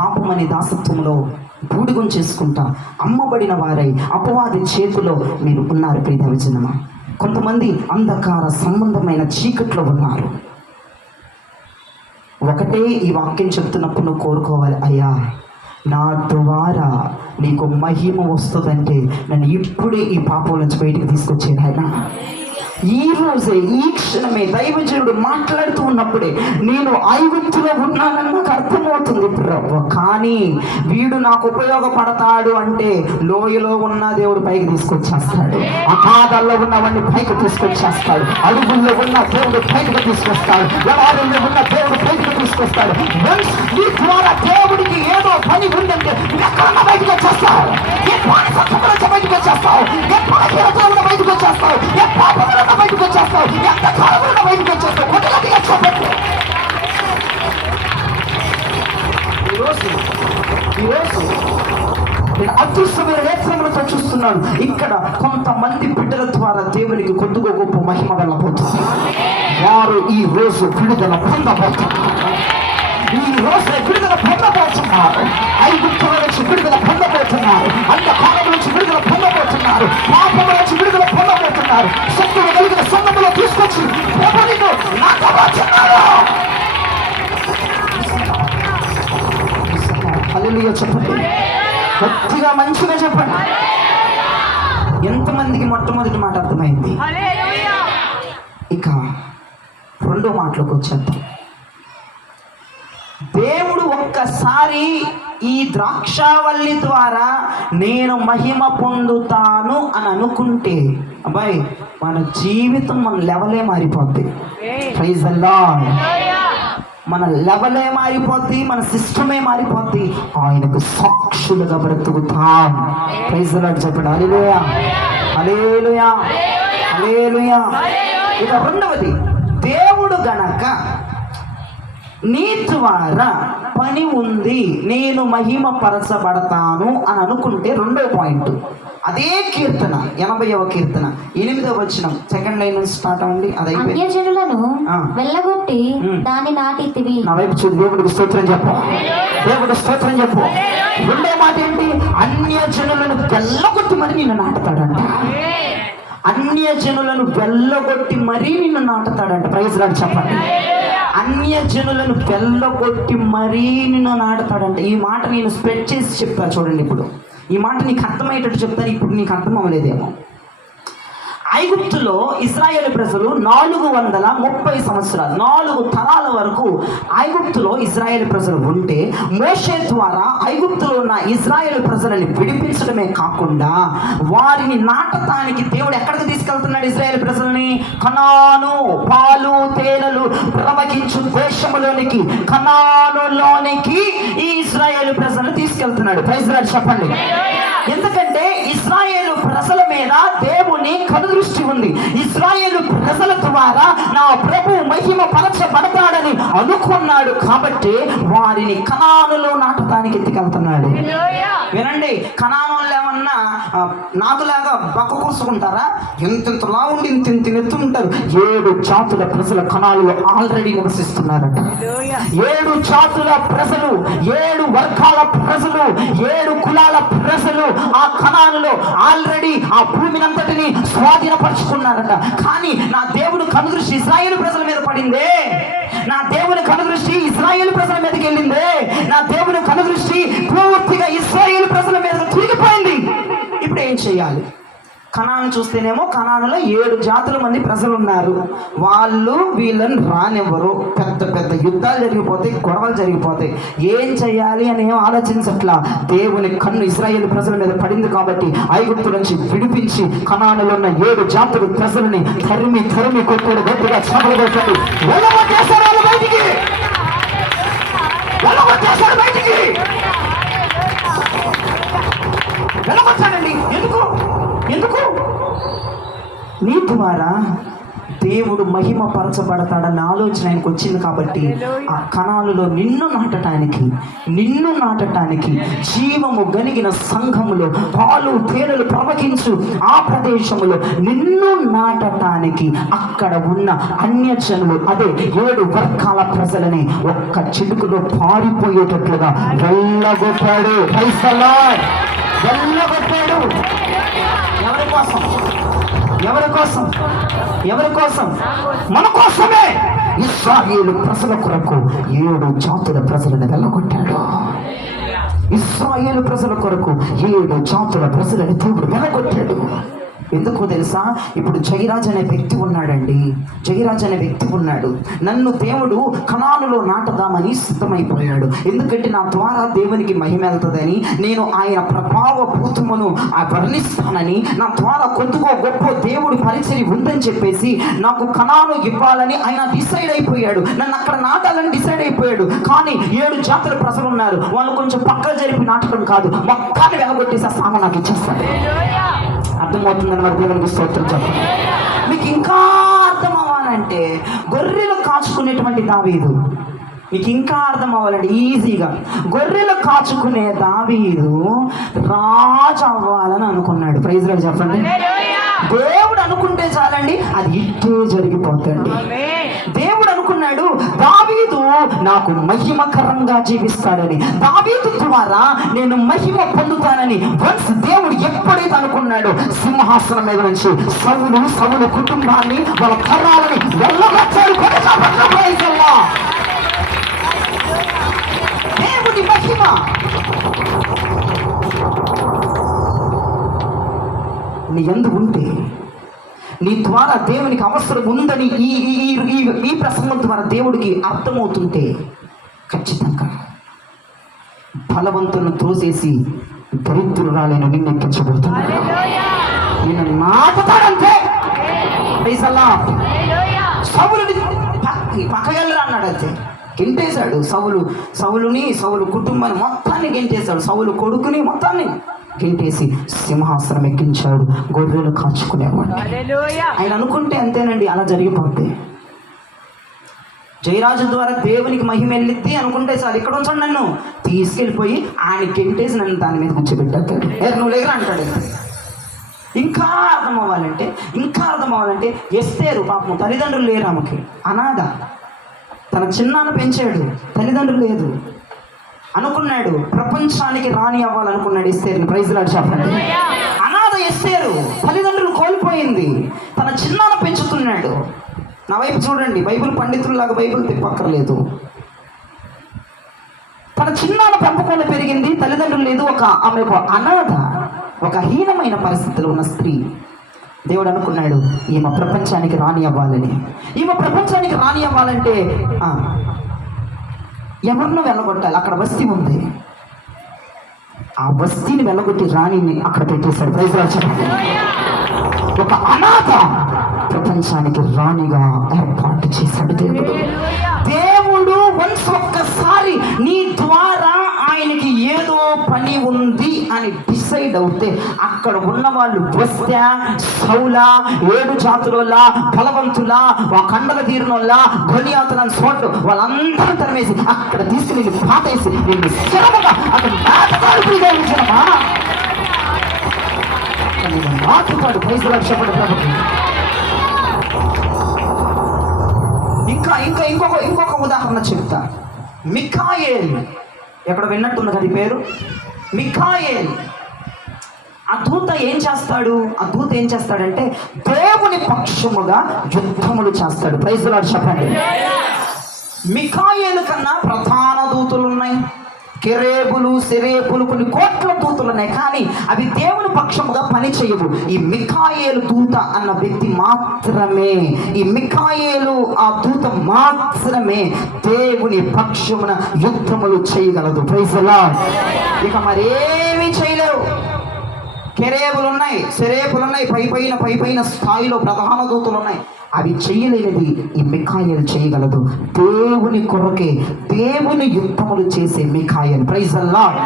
పాపం అనే దాసత్వంలో బూడిగం చేసుకుంటా అమ్మబడిన వారై అపవాది చేతిలో మీరు ఉన్నారు. ప్రియజనమా, కొంతమంది అంధకార సంబంధమైన చీకట్లో ఉన్నారు. ఒకటే ఈ వాక్యం చెప్తున్నప్పుడు నువ్వు కోరుకోవాలి, అయ్యా నా ద్వారా నీకు మహిమ వస్తుందంటే నన్ను ఇప్పుడే ఈ పాపం నుంచి బయటికి తీసుకొచ్చేది ఆయన. ఈ రోజే, ఈ క్షణమే దైవజనుడు మాట్లాడుతూ ఉన్నప్పుడే నేను ఐగుప్తులో ఉన్నానని నాకు అర్థమవుతుంది ప్రభు. కానీ వీడు నాకు ఉపయోగపడతాడు అంటే లోయలో ఉన్న దేవుడు పైకి తీసుకొచ్చేస్తాడు, అగాధాల్లో ఉన్నవాడిని పైకి తీసుకొచ్చేస్తాడు, అడుగుల్లో ఉన్న దేవుడు పైకి తీసుకొస్తాడు, వ్యవహారంలో ఉన్న దేవుడు పైకి తీసుకొస్తాడు. నీ ద్వారా దేవుడికి ఏదో పని ఉందంటే ఎక్కడన్నా బయటకు వచ్చేస్తావు. ఏ బానిసత్వంలో బయటకు వచ్చేస్తావు, ఏ బలహీనతలో బయటకు వచ్చేస్తావు, ఏ పాపంలో బయటకు వచ్చేస్తావు, ఎంత కాలంలో బయటకు వచ్చేస్తావు. కొట్టగట్టిగా చెప్పండి. ఈరోజు నేను అదృష్టమైన నేత్రములతో చూస్తున్నాను. ఇక్కడ కొంతమంది బిడ్డల ద్వారా దేవునికి కొద్దిగా గొప్ప మహిమ వెళ్ళబోతుంది. వారు ఈ రోజు విడుదల పొందబోతున్నారు. ఈ రోజు విడుదల పొందబోతున్నారు. ఐగుప్తుల నుంచి విడుదల పొందబోతున్నారు. అంధకారం నుంచి విడుదల పొందబోతున్నారు. పాపం నుంచి విడుదల పొందబోతున్నారు. శక్తులు కలిగిన సంఘములో తీసుకొచ్చి ప్రభువును నాటబోతున్నారు. హల్లెలూయా చెప్పండి, గట్టిగా మంచిగా చెప్పండి. ఎంతమందికి మొట్టమొదటి మాట అర్థమైంది? ఇక రెండో రెండో మాటలోకి వచ్చేద్దాం. దేవుడు ఒక్కసారి ఈ ద్రాక్షావల్లి ద్వారా నేను మహిమ పొందుతాను అని అనుకుంటే అబ్బాయి మన జీవితం మన లెవలే మారిపోద్ది. Praise the lord. మన లెవలే మారిపోద్ది, మన సిస్టమే మారిపోద్ది. ఆయనకు సాక్షులుగా బ్రతుకుతాం. ప్రైజ్ ది లార్డ్ చెప్పండి. హల్లెలూయా, హల్లెలూయా, హల్లెలూయా. ఇక రెండవది, దేవుడు గనక నీ ద్వారా పని ఉంది, నేను మహిమ పరచబడతాను అని అనుకుంటే రెండో పాయింట్ అదే కీర్తన 80వ కీర్తన 8వ వచనం సెకండ్ లైన్ నుంచి స్టార్ట్ అవ్వండి. అది అన్యజనులను వెళ్ళగొట్టి దాన్ని నాటితివి. నా వైపు చూడు, దేవుడికి స్తోత్రం చెప్పు, దేవుడికి స్తోత్రం చెప్పు. రెండో మాట ఏంటి? అన్యజనులను వెళ్ళగొట్టి మరి నిన్ను నాటుతాడంట. అన్యజనులను వెళ్ళగొట్టి మరీ నిన్ను నాటుతాడంట. ప్రైజ్ లార్డ్ చెప్పండి. అన్యజనులను వెళ్ళగొట్టి మరీ నిన్ను నాటుతాడంట. ఈ మాట నేను స్ప్రెడ్ చేసి చెప్తా చూడండి. ఇప్పుడు ఈ మాట నీకు అర్థమయ్యేటట్టు చెప్తాను. ఇప్పుడు నీకు అర్థం అవ్వలేదేమో. ఐగుప్తులో ఇశ్రాయేలు ప్రజలు 430 సంవత్సరాలు 4 తరాల వరకు ఐగుప్తులో ఇశ్రాయేలు ప్రజలు ఉంటే మోషే ద్వారా ఐగుప్తులో ఉన్న ఇశ్రాయేలు ప్రజలని విడిపించడమే కాకుండా వారిని నాటడానికి దేవుడు ఎక్కడికి తీసుకెళ్తున్నాడు? ఇశ్రాయేలు ప్రజల్ని కనాను, పాలు తేనెలు ప్రవహించు దేశములోనికి, కనానులోనికి ఈ ఇశ్రాయేలు ప్రజలను తీసుకెళ్తున్నాడు. ప్రైజ్ లార్డ్ చెప్పండి. ఎందుకంటే ఇశ్రాయేలు ప్రజల మీద దేవుని కనుదృష్టి ఉంది. ఇశ్రాయేలు ప్రజల ద్వారా నా ప్రభు మహిమ పరచబడతాడని అనుకున్నాడు కాబట్టి వారిని కనానులో నాటడానికి ఎత్తుకెళ్తున్నాడు. వినండి, కనానులు ఏమన్నా నాకులాగా బక్క కూర్చుకుంటారా? ఎంతలా ఉండి ఇంత ఎత్తుంటారు. 7 జాతుల ప్రజల కనాలులో ఆల్రెడీ నివసిస్తున్నారట. 7 జాతుల ప్రజలు, 7 వర్గాల ప్రజలు, 7 కులాల ప్రజలు ఆ కనానులో ఆల్రెడీ ఆ భూమినంతటిని స్వాధీనపరుచుకున్నారట. కానీ నా దేవుడు కనుదృష్టి ఇశ్రాయేలు ప్రజల మీద పడిందే. నా దేవుని కనుదృష్టి ఇశ్రాయేలు ప్రజల మీదకి వెళ్ళిందే. నా దేవుని కనుదృష్టి పూర్తిగా ఇశ్రాయేలు ప్రజల మీద తిరిగిపోయింది. ఇప్పుడు ఏం చేయాలి? కనాను చూస్తేనేమో కనానులో 7 జాతుల మంది ప్రజలు ఉన్నారు. వాళ్ళు వీళ్ళని రానివ్వరు. పెద్ద పెద్ద యుద్ధాలు జరిగిపోతాయి, గొడవలు జరిగిపోతాయి. ఏం చేయాలి అని ఏం ఆలోచించట్లా. దేవుని కన్ను ఇశ్రాయేలు ప్రజల మీద పడింది కాబట్టి ఐగుప్తు నుంచి విడిపించి కనానులో ఉన్న 7 జాతుల ప్రజలని తరిమి తరిమి కొట్టాడు. గట్టిగా చమలు కొట్టాడు. వెళ్ళగొట్టేశారు బయటికి, వెళ్ళగొట్టేశారు బయటికి, వెళ్ళగొచ్చాడండి. ఎందుకు? నీ ద్వారా దేవుడు మహిమ పరచబడతాడన్న ఆలోచన ఆయనకు వచ్చింది కాబట్టి ఆ కణాలులో నిన్ను నాటటానికి జీవము గనిగిన సంఘములో పాలు తేనెలు ప్రవహించు ఆ ప్రదేశములో నిన్ను నాటటానికి అక్కడ ఉన్న అన్యజనులు, అదే 7 వర్గాల ప్రజలని ఒక్క చిటుకులో పారిపోయేటట్లుగా వెళ్ళగొట్టాడు. వెళ్ళగొట్టాడు. ఎవరి కోసం? మన కోసమే. ఇశ్రాయేలు ప్రజల కొరకు 7 జాతుల ప్రజలను వెళ్ళగొట్టాడు. ఇశ్రాయేలు ప్రజల కొరకు 7 జాతుల ప్రజలను దేవుడు వెళ్ళగొట్టాడు. ఎందుకో తెలుసా? ఇప్పుడు జయరాజ్ అనే వ్యక్తి ఉన్నాడు. నన్ను దేవుడు కనానులో నాటదామని సిద్ధమైపోయాడు. ఎందుకంటే నా ద్వారా దేవునికి మహిమ వెళ్తుందని, నేను ఆయన ప్రభావభూతమును వర్ణిస్తానని, నా ద్వారా కొద్దిగో గొప్ప దేవుడి పరిచర్య ఉందని చెప్పేసి నాకు కనాను ఇవ్వాలని ఆయన డిసైడ్ అయిపోయాడు. నన్ను అక్కడ నాటాలని డిసైడ్ అయిపోయాడు. కానీ 7 జాతుల ప్రజలు ఉన్నారు. వాళ్ళు కొంచెం పక్కన జరిపి నాటకం కాదు, మొత్తాన్ని వెళ్ళగొట్టేసి ఆ స్థానం నాకు ఇచ్చేస్తాడు. అర్థమవుతుందని మరి దేవునికి స్తోత్రం చెప్పండి. మీకు ఇంకా అర్థం అవ్వాలంటే గొర్రెలు కాచుకునేటువంటి దావీదు, మీకు ఇంకా అర్థం అవ్వాలంటే ఈజీగా, గొర్రెలు కాచుకునే దావీదు రాజు అవ్వాలని అనుకున్నాడు. ప్రైజ్ లార్డ్ చెప్పండి. దేవుడు అనుకుంటే చాలండి, అది ఇట్టే జరిగిపోతుంది. దేవుడు అనుకున్నాడు దావీదు నాకు మహిమకరంగా జీవిస్తాడని, దావీదు ద్వారా నేను మహిమ పొందుతానని. వన్స్ దేవుడు ఎప్పుడైతే అనుకున్నాడు, సింహాసనం మీద నుంచి సౌలు కుటుంబాన్ని, వాళ్ళ తరాలని వెళ్ళగొచ్చాడు. దేవుడి మహిమ నీ యందు ఉంటే, నీ ద్వారా దేవునికి అవసరం ఉందని ఈ ఈ ఈ ఈ ప్రసంగం ద్వారా దేవుడికి అర్థమవుతుంటే ఖచ్చితంగా బలవంతులను త్రోసేసి దరిద్రురాలను నిన్నెక్కించబోతున్నాడు. నేను నాటుతాడంతే. సౌలుని పక్కగెళ్ళరా అన్నాడు. అయితే గెంటేశాడు. సౌలు కుటుంబాన్ని మొత్తాన్ని గెంటేశాడు. సౌలు కొడుకుని మొత్తాన్ని గెంటేసి సింహాసనం ఎక్కించాడు. గొర్రెలు కాచుకునేవాడు. ఆయన అనుకుంటే అంతేనండి, అలా జరిగిపోద్ది. జయరాజు ద్వారా దేవునికి మహిమ వెళ్ళిద్ది అనుకుంటే సార్, ఇక్కడ ఉంచండి, నన్ను తీసుకెళ్ళిపోయి ఆయన గెంటేసి నన్ను దాని మీద కూర్చోబెట్టాడు. నువ్వు లేకరా అంటాడు. ఇంకా అర్థం అవ్వాలంటే ఎస్తేరు పాపం తల్లిదండ్రులు లేరు, ఆమెకి అనాథ. తన చిన్నాన్న పెంచాడు, తల్లిదండ్రులు లేదు అనుకున్నాడు. ప్రపంచానికి రాణి అవ్వాలనుకున్నాడు ఎస్తేరుని. ప్రైజ్ లార్డ్ చెప్పండి. అనాథ ఎస్తేరు, తల్లిదండ్రులు కోల్పోయింది, తన చిన్నాన్న పెంచుతున్నాడు. నా వైపు చూడండి, బైబిల్ పండితుల్లాగా బైబిల్ తిప్పక్కర్లేదు. తన చిన్నాన్న పెంపకంలో పెరిగింది, తల్లిదండ్రులు లేదు, ఆమె ఒక అనాథ, ఒక హీనమైన పరిస్థితిలో ఉన్న స్త్రీ. దేవుడు అనుకున్నాడు ఈమె ప్రపంచానికి రాణి అవ్వాలని. ఈమె ప్రపంచానికి రాణి అవ్వాలంటే ఎవరినో వెళ్ళగొట్టాలి. అక్కడ బస్తీ ఉంది, ఆ బస్తీని వెళ్ళగొట్టి రాణిని అక్కడ పెట్టేశాడు. ప్రైజ్ లార్డ్ చెప్పండి. ఒక అనాథ ప్రపంచానికి రాణిగా ఏర్పాటు చేశాడు దేవుడు. దేవుడు ఒక్కసారి నీ ద్వారా ఆయనకి ఏదో పని ఉంది అని డిసైడ్ అవుతే అక్కడ ఉన్న వాళ్ళు బస్తా, సౌల, 7 జాతుల బలవంతుల, ఆ కండల తీరినోళ్ళ, గొలియాతులని చోటు వాళ్ళందరూ తరిమేసి అక్కడ తీసుకుని పాటేసి నేను శ్రమగా అక్కడ నాటుతాడు. ప్రైజ్ లార్డ్ చెప్పండి ప్రభుత్వం. ఇంకొక ఉదాహరణ చెప్తా. మిఖాయేల్, ఎక్కడ విన్నట్టుంది కదా ఈ పేరు, మిఖాయేల్. ఆ దూత ఏం చేస్తాడంటే దేవుని పక్షముగా యుద్ధములు చేస్తాడు. ప్రైజ్ లార్డ్ చెప్పండి. మిఖాయేలు కన్నా ప్రధాన దూతలు ఉన్నాయి, కెరేబులు, సెరేబులు, కొన్ని కోట్ల దూతలు ఉన్నాయి, కానీ అవి దేవుని పక్షముగా పని చేయవు. ఈ మిఖాయేలు దూత అన్న వ్యక్తి మాత్రమే, ఈ మిఖాయేలు ఆ దూత మాత్రమే దేవుని పక్షమున యుద్ధములు చేయగలదు. Praise lord. ఇక మరేమీ చేయలేవు. కెరేబులు ఉన్నాయి, సెరేబులు ఉన్నాయి, పైపైన స్థాయిలో ప్రధాన దూతలు ఉన్నాయి, అవి చేయలేనిది ఈ మిఖాయేలు చేయగలదు. దేవుని కొరకే దేవుని యుద్ధములు చేసే మిఖాయేలు. Praise lord.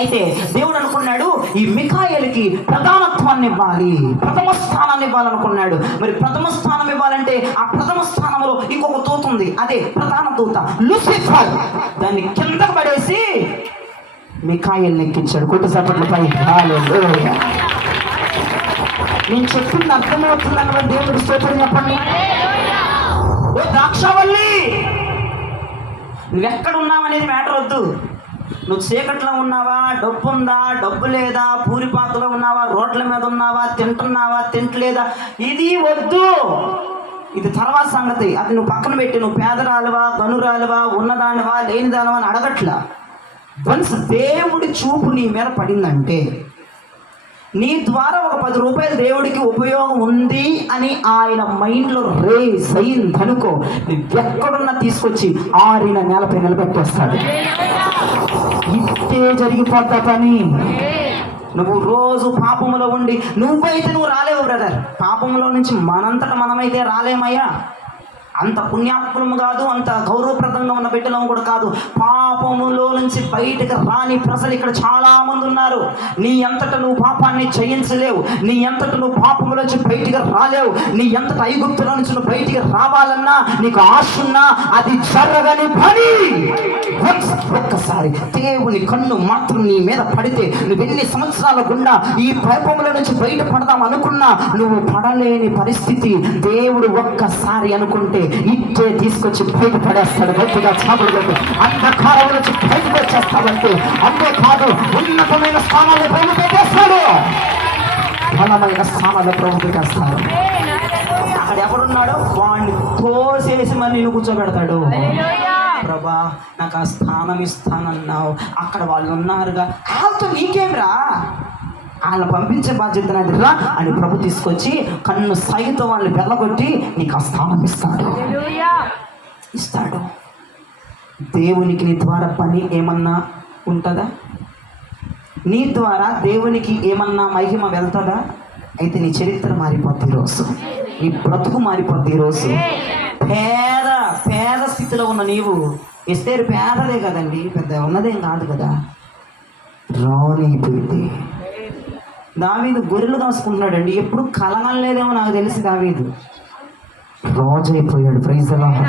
అయితే దేవుడు అనుకున్నాడు ఈ మిఖాయేలుకి ప్రధానత్వాన్ని ఇవ్వాలి, ప్రథమ స్థానాన్ని ఇవ్వాలనుకున్నాడు. మరి ప్రథమ స్థానం ఇవ్వాలంటే ఆ ప్రథమ స్థానంలో ఇంకొక దూత ఉంది, అదే ప్రధాన దూత లూసిఫర్. దాన్ని కిందకు పడేసి మిఖాయేలుని ఎక్కించాడు. కొట్టు సపట్లపై. హల్లెలూయా. నేను చెప్పింది అర్థమవుతుందన్న దేవుడు స్తోత్రం చెప్పండి. ఓ ద్రాక్షవల్లి, నువ్వెక్కడున్నావు అనేది మ్యాటర్ వద్దు. నువ్వు చీకట్లో ఉన్నావా, డబ్బు ఉందా, డబ్బు లేదా, పూరిపాతలో ఉన్నావా, రోడ్ల మీద ఉన్నావా, తింటున్నావా, తింటలేదా, ఇది వద్దు. ఇది తర్వాత సంగతి. అది నువ్వు పక్కన పెట్టి నువ్వు పేదరాలువా, ధనురాలువా, ఉన్నదానివా, లేనిదానివా అని అడగట్లా. వన్స్ దేవుడి చూపు నీ మీద పడిందంటే, నీ ద్వారా ఒక 10 రూపాయలు దేవుడికి ఉపయోగం ఉంది అని ఆయన మైండ్లో రేస్ అయిందనుకో, నువ్వెక్కడున్నా తీసుకొచ్చి ఆరిన నేలపై నిలబెట్టేస్తాడు. ఇట్టే జరిగిపోద్దా పని. నువ్వు రోజు పాపములో ఉండి నువ్వు రాలేవు బ్రదర్. పాపంలో నుంచి మనంతట మనమైతే రాలేమయ్యా. అంత పుణ్యాత్మము కాదు, అంత గౌరవప్రదంగా ఉన్న బిడ్డలం కూడా కాదు. పాపములో నుంచి బయటకు రాని ప్రజలు ఇక్కడ చాలా మంది ఉన్నారు. నీ అంతట నువ్వు పాపాన్ని జయించలేవు, నీ అంతట నువ్వు పాపముల నుంచి బయటికి రాలేవు. నీ అంతట ఐగుప్తుల నుంచి నువ్వు బయటికి రావాలన్నా, నీకు ఆశ ఉన్నా అది జరగని పని. ఒక్కసారి దేవుని కన్ను మాత్రం నీ మీద పడితే నువ్వు ఎన్ని సంవత్సరాల గుండా ఈ పాపముల నుంచి బయట పడదాం అనుకున్నా నువ్వు పడలేని పరిస్థితి. దేవుడు ఒక్కసారి అనుకుంటే ఇట్టే తీసుకొచ్చి బయట పడేస్తాడు. గట్టిగా చాపుడు కొట్టి అంధకారం నుంచి బయటకు వచ్చేస్తాడంటే అంతేకాదు, ఉన్నతమైన స్థానాల్లో ప్రభు పెట్టేస్తాడు, బలమైన స్థానాల్లో ప్రభు పెట్టేస్తాడు. అక్కడ ఎవరున్నాడో వాడిని తోసేసి మరి నేను కూర్చోబెడతాడు. ప్రభా నాకు ఆ స్థానం ఇస్తానన్నావు, అక్కడ వాళ్ళు ఉన్నారుగా, వాళ్ళతో నీకేమిరా, వాళ్ళని పంపించే బాధ్యత నాది రా అని ప్రభు తీసుకొచ్చి కన్ను సాగితో వాళ్ళని వెళ్ళగొట్టి నీకు ఆ స్థానం ఇస్తాడు. దేవునికి నీ ద్వారా పని ఏమన్నా ఉంటుందా? నీ ద్వారా దేవునికి ఏమన్నా మహిమ వెళ్తుందా? అయితే నీ చరిత్ర మారిపోద్ది ఈరోజు, నీ బ్రతుకు మారిపోద్ది ఈరోజు. పేద స్థితిలో ఉన్న నీవు, ఎస్తేరు పేదదే కదండి, పెద్ద ఉన్నదేం కాదు కదా, రానిపోయింది. దావీదు గొర్రెలు కాసుకుంటున్నాడండి, ఎప్పుడు కలగలేదేమో నాకు తెలిసి దావీదు రాజు అయిపోయాడు. Praise the lord.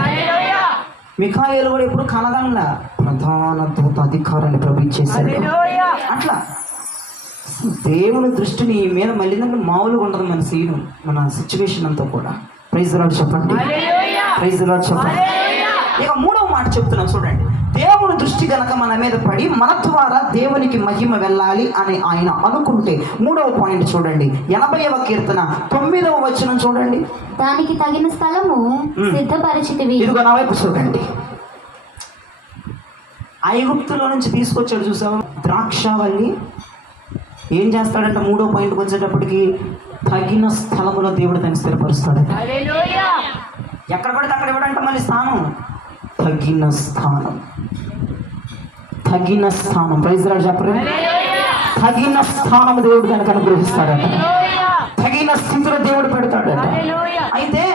మిఖాయేలు కూడా ఎప్పుడు కలగంలా, ప్రధాన దూత అధికారాన్ని ప్రభు అట్లా దేవుని దృష్టి నీ మీద మళ్ళీ మామూలుగా ఉండదు మన సీను, మన సిచ్యువేషన్ అంతా కూడా. ప్రైజ్ ది లార్డ్ చెప్పండి, ప్రైజ్ ది లార్డ్ చెప్పండి. ఇక మూడవ మాట చెప్తున్నాను చూడండి. దేవుని దృష్టి గనక మన మీద పడి మన ద్వారా దేవునికి మహిమ వెళ్ళాలి అని ఆయన అనుకుంటే, మూడవ పాయింట్ చూడండి, 80వ కీర్తన 9వ వచనం చూడండి. దానికి తగిన స్థలము సిద్ధపరిచితివి. ఇదిగో నా వైపు చూడండి. ఐగుప్తులో నుంచి తీసుకొచ్చాడు చూసావా ద్రాక్షావల్లి. ఏం చేస్తాడంటే మూడో పాయింట్కి వచ్చేటప్పటికి తగిన స్థలములో దేవుడు దాన్ని స్థిరపరుస్తాడు. ఎక్కడ పడితే అక్కడ ఇవ్వడంటే మళ్ళీ స్థానం, తగిన స్థానం, తగిన స్థానం. ప్రైజ్ రాడు చెప్పరు, తగిన స్థానం దేవుడు దానికి అనుగ్రహిస్తాడట, తగిన స్థితిలో దేవుడు పెడతాడట. అయితే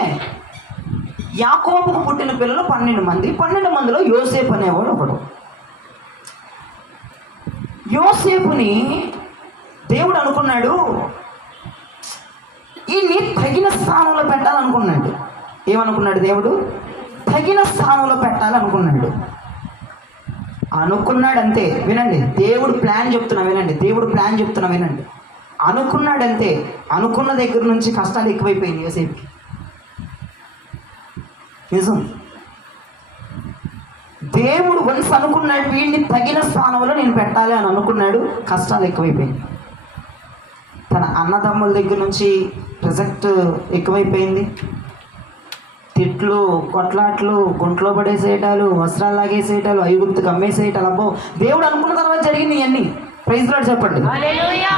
యాకోబుకు పుట్టిన పిల్లలు 12 మంది. 12 మందిలో యోసేపు అనేవాడు ఒకడు. యోసేపుని దేవుడు అనుకున్నాడు, ఈయన్ని తగిన స్థానంలో పెట్టాలనుకున్నాడు. ఏమనుకున్నాడు దేవుడు? తగిన స్థానంలో పెట్టాలనుకున్నాడు. అనుకున్నాడంతే. వినండి, దేవుడు ప్లాన్ చెప్తున్నా వినండి, దేవుడు ప్లాన్ చెప్తున్నా వినండి. అనుకున్నాడంతే. అనుకున్న దగ్గర నుంచి కష్టాలు ఎక్కువైపోయింది యోసేపుకి. నిజం. దేవుడు వన్స్ అనుకున్నాడు, వీడిని తగిన స్థానంలో నేను పెట్టాలి అని అనుకున్నాడు, కష్టాలు ఎక్కువైపోయింది. తన అన్నదమ్ముల దగ్గర నుంచి రిజెక్ట్ ఎక్కువైపోయింది. తిట్లు, కొట్లాట్లు, గుంట్లో పడేసేయటాలు, వస్త్రాలు లాగేసేయటాలు, ఐగుప్తుకు అమ్మేసేయటాలు. అబ్బో, దేవుడు అనుకున్న తర్వాత జరిగింది ఇవన్నీ. ప్రైజ్ లార్డ్ చెప్పండి.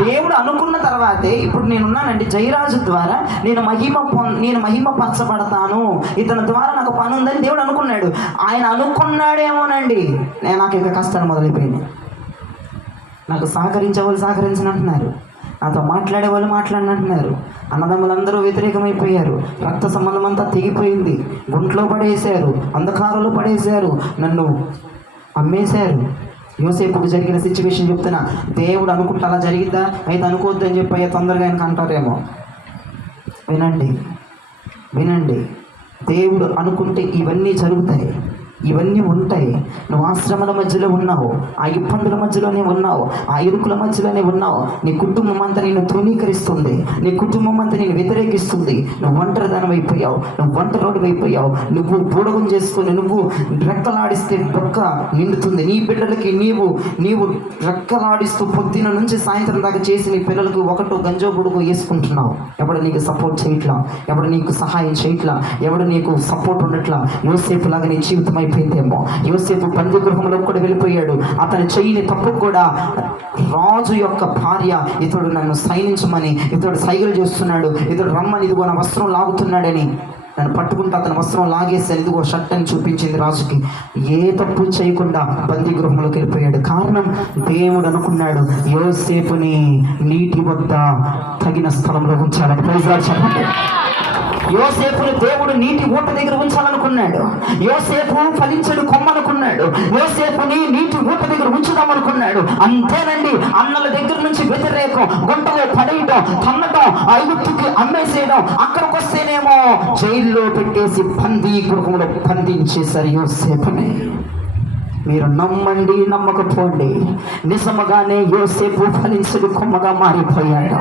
దేవుడు అనుకున్న తర్వాతే ఇప్పుడు నేనున్నానండి. జయరాజు ద్వారా నేను మహిమ పరచబడతాను, ఇతని ద్వారా నాకు పని ఉందని దేవుడు అనుకున్నాడు. ఆయన అనుకున్నాడేమోనండి, నాకు ఇక కష్టాలు మొదలైపోయింది. నాకు సహకరించే వాళ్ళు సహకరించనంటున్నారు, నాతో మాట్లాడే వాళ్ళు మాట్లాడినంటున్నారు, అన్నదమ్ములందరూ వ్యతిరేకమైపోయారు, రక్త సంబంధం అంతా తెగిపోయింది, గుంట్లో పడేశారు, అంధకారంలో పడేశారు, నన్ను అమ్మేశారు. యోసేపుకు జరిగిన సిచ్యువేషన్ చెప్తున్నా. దేవుడు అనుకుంటే అలా జరిగిద్దా? అయితే అనుకోవద్దు అని చెప్పి తొందరగా ఆయనకు అంటారేమో. వినండి వినండి, దేవుడు అనుకుంటే ఇవన్నీ జరుగుతాయి, ఇవన్నీ ఉంటాయి. నువ్వు ఆశ్రమాల మధ్యలో ఉన్నావు, ఆ ఇబ్బందుల మధ్యలోనే ఉన్నావు, ఆ ఇరుకుల మధ్యలోనే ఉన్నావు. నీ కుటుంబం అంతా నిన్ను తృణీకరిస్తుంది, నీ కుటుంబం అంతా నేను వ్యతిరేకిస్తుంది. నువ్వు ఒంటరిదనం అయిపోయావు, నువ్వు ఒంటరోడు అయిపోయావు. నువ్వు బూడగం చేసుకుని నువ్వు రెక్కలాడిస్తే డొక్క నిండుతుంది. నీ బిడ్డలకి నీవు రెక్కలాడిస్తూ పొద్దున నుంచి సాయంత్రం దాకా చేసి నీ పిల్లలకు ఒకటో గంజో బుడుగు వేసుకుంటున్నావు. ఎవడు నీకు సపోర్ట్ చేయట్లా, ఎవడు నీకు సహాయం చేయట్లా, ఎవడు నీకు సపోర్ట్ ఉండట్లా. యోసేపు లాగా నీ జీవితం అయిపోయిందేమో. యోసేపు బందీ గృహంలో కూడా వెళ్ళిపోయాడు. అతని చెయ్యిని తప్పు కూడా రాజు యొక్క భార్య, ఇతడు నన్ను సైనించమని ఇతడు సైగలు చేస్తున్నాడు, ఇతడు రమ్మని ఇదిగో నా వస్త్రం లాగుతున్నాడని నన్ను పట్టుకుంటూ అతని వస్త్రం లాగేసాను, ఇదిగో షర్ట్ అని చూపించింది రాజుకి. ఏ తప్పు చేయకుండా బందీ గృహంలోకి వెళ్ళిపోయాడు. కారణం, దేవుడు అనుకున్నాడు యోసేపుని నీటి వద్ద తగిన స్థలంలో ఉంచాలని. ప్రైజ్ లార్డ్ చెప్పండి. యోసేపుని దేవుడు నీటి ఊట దగ్గర ఉంచాలనుకున్నాడు. యోసేపు ఫలించడు కొమ్మనుకున్నాడు. యోసేపుని నీటి ఊట దగ్గర ఉంచుదామనుకున్నాడు. అంతేనండి, అన్నల దగ్గర నుంచి వ్యతిరేకం, గుంటలో పడేయటం, తన్నటం, ఐగుప్తుకి అమ్మేసేయడం, అక్కడికి వస్తేనేమో జైల్లో పెట్టేసి బందీ గృహంలో బంధించేశారు యోసేపుని. మీరు నమ్మండి నమ్మకపోండి, నిజముగానే యోసేపు ఫలించుడు కొమ్మగా మారిపోయాడు.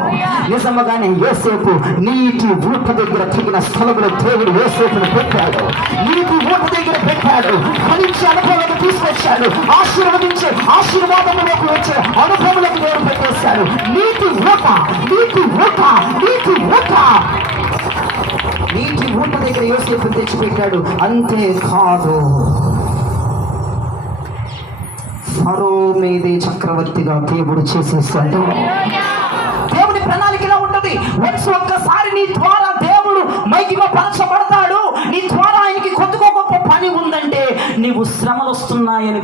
నిజముగానే యోసేపు నీటి ఊట దగ్గర తగిన స్థలంలో దేవుడు యోసేపును పెట్టాడు, నీటి ఊట దగ్గర పెట్టాడు, ఫలించే అనుభవాలకు తీసుకొచ్చాడు, ఆశీర్వదించే ఆశీర్వాదంలోకి వచ్చే అనుభవాలకు దేవుడు పెట్టేశాడు. నీటి ఊట, నీటి ఊట, నీటి ఊట, నీటి ఊట దగ్గర యోసేపు తెచ్చిపెట్టాడు. అంతేకాదు, ఫరో మీదే చక్రవర్తిగా దేవుడు చేసేసాడు. రెండవది, ఒక్కసారి నీ ద్వారా దేవుడు మహిమ పరచబడతాడు, నీ ద్వారా ఆయనకి కొద్దిగా గొప్ప పని ఉందంటే నీవు శ్రమలు వస్తున్నాయని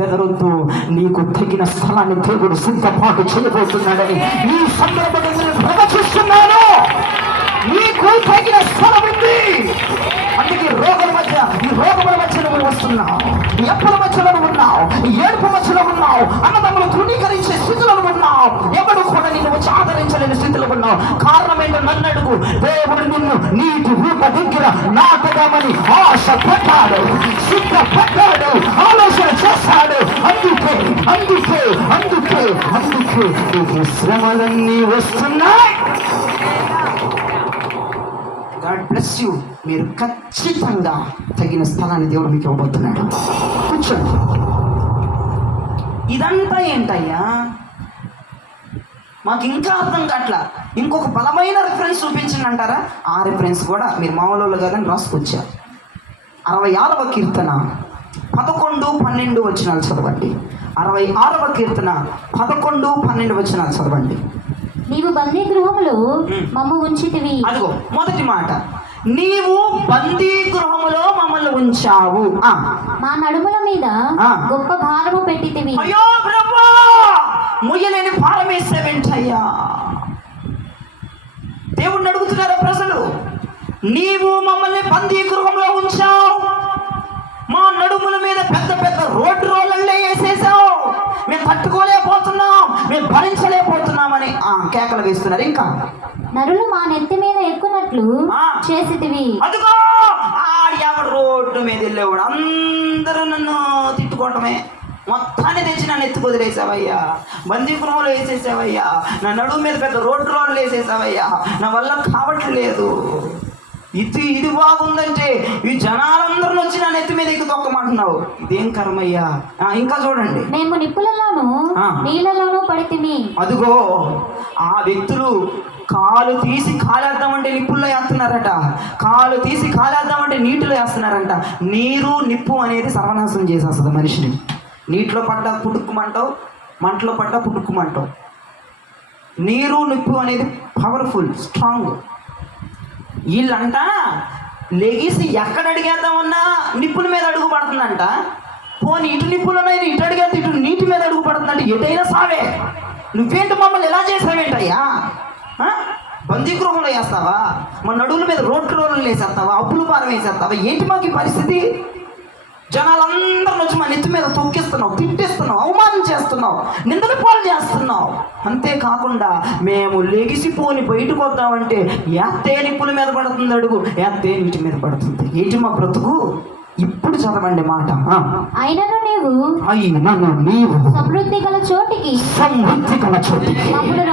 బెదరొద్దు. నీకు తగిన స్థలాన్ని దేవుడు సిద్ధపాటు చేయబోతున్నాడని ఈ సందర్భంగా నేను ప్రవచిస్తున్నాను. నీకు తగిన స్థలం ఉంది. అందుకే ఈ రోగముల మధ్యలో నువ్వు వస్తున్నావు, ఈ అప్పుల మధ్యలో ఉన్నావు, ఈ ఏడుపు మధ్యలో ఉన్నావు, అన్నదమ్ములు తృణీకరించే స్థితిలో ఉన్నావు, ఎవడు కూడా నిన్ను వచ్చి ఆదరించలేని స్థితిలో ఉన్నావు. కారణం ఏంటో నన్ను అడుగు. దేవుడు నిన్ను నీటి ఊట దగ్గర నాటదామని ఆశపడ్డాడు, సిద్ధపడ్డాడు, ఆలోచన చేస్తాడు. అందుకే నీకు శ్రమలన్నీ వస్తున్నాయి. God bless you. మీరు ఖచ్చితంగా తగిన స్థలాన్ని దేవుడు మీకు ఇవ్వబోతున్నాడు. కూర్చోండి. ఇదంతా ఏంటయ్యా, మాకు ఇంకా అర్థం కావట్లా. ఇంకొక బలమైన రిఫరెన్స్ చూపించండి అంటారా? ఆ రిఫరెన్స్ కూడా మీరు మామూలు కాదని రాసుకొచ్చారు. 66వ కీర్తన 11-12 వచనాలు చదవండి. 66వ కీర్తన 11-12 వచనాలు చదవండి. నీవు బందీ గృహములో మమ్ము ఉంచితివి. అదిగో మొదటి మాట, నీవు బందీ గృహములో మమ్మల్ని ఉంచావు. మా నడుముల మీద గొప్ప భారము పెట్టితివి. అయ్యో ప్రభువా, ముయ్యలేని భారం వేసేవేంటయ్యా? దేవుణ్ణి అడుగుతున్నారా ప్రజలు? నీవు మమ్మల్ని బందీ గృహంలో ఉంచావు, మా నడుముల మీద పెద్ద పెద్ద రోళ్ళే వేసేసావు, మేము తట్టుకోలేకపోతున్నాం, మేము భరించలేకపోతున్నామని కేకలు వేస్తున్నారు. ఇంకా నరులు మా నెత్తి మీద ఎక్కునట్లు చేసితివి. అదిగో ఎవడు రోడ్డు మీద వెళ్ళేవాడు అందరూ నన్ను తిట్టుకోవటమే. మొత్తాన్ని తెచ్చి నన్ను ఎత్తుకు వదిలేసావయ్యా, బందీ గృహంలో వేసేసావయ్యా, నా నడుము మీద పెద్ద రోడ్లు వేసేసావయ్యా, నా వల్ల కావట్లేదు. ఇది బాగుందంటే ఈ జనాలందరూ వచ్చి నా నెత్తి మీద ఎక్కి తొక్కమంటున్నావు. ఇదేం కర్మయ్యా. ఇంకా చూడండి, మేము నిప్పులలోను నీళ్ళలోనూ పడితిమి. అదిగో ఆ వ్యక్తులు కాలు తీసి కాలేద్దామంటే నిప్పుల్లో వేస్తున్నారట, కాలు తీసి కాలేద్దామంటే నీటిలో వేస్తున్నారంట. నీరు నిప్పు అనేది సర్వనాశనం చేసేస్తుంది మనిషిని. నీటిలో పడ్డా పుట్టుకుమంటావు, మంటలో పడ్డా పుట్టుకుమంటావు. నీరు నిప్పు అనేది పవర్ఫుల్, స్ట్రాంగ్. వీళ్ళంట లెగిసి ఎక్కడ అడిగేద్దామన్నా నిప్పుల మీద అడుగు పడుతుందంట. పోనీ ఇటు నిప్పులనైనా ఇటు అడిగేస్తే ఇటు నీటి మీద అడుగు పడుతుందంటే ఎటైనా సావే. నువ్వేంటి మమ్మల్ని ఎలా చేసావేంటయ్యా? బందీ గృహంలో వేస్తావా? మా నడువుల మీద రోడ్లు వేసేస్తావా? అప్పులు భారం వేసేస్తావా? ఏంటి మాకు ఈ పరిస్థితి? జనాలందరూ వచ్చి మా నెత్తి మీద తొక్కిస్తున్నావు, తిట్టేస్తున్నావు, అవమానం చేస్తున్నావు, నిందల పాలు చేస్తున్నావు. అంతేకాకుండా మేము లెగిసిపోని బయటకు వద్దామంటే ఎత్తే నిప్పుల మీద పడుతుంది అడుగు, ఎత్తే నీటి మీద పడుతుంది. ఏంటి మా బ్రతుకు? ఇప్పుడు చదవండి మాట. అయినను నీవు సమృద్ధి గల చోటికి మమ్మల్ని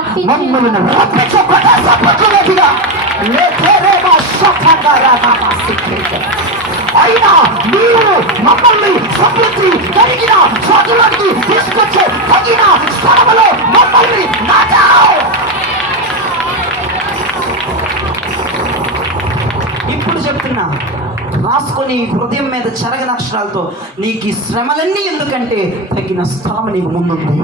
అయినా నీవు మమ్మల్ని సమృద్ధి కలిగిన చదువులకి తీసుకొచ్చే తగిన స్థలంలో మమ్మల్ని నాటావు. ఇప్పుడు చెప్తున్నా, రాసుకొని హృదయం మీద చెరగని అక్షరాలతో, నీకు ఈ శ్రమలన్నీ ఎందుకంటే తగిన స్థలం నీకు ముందుంది.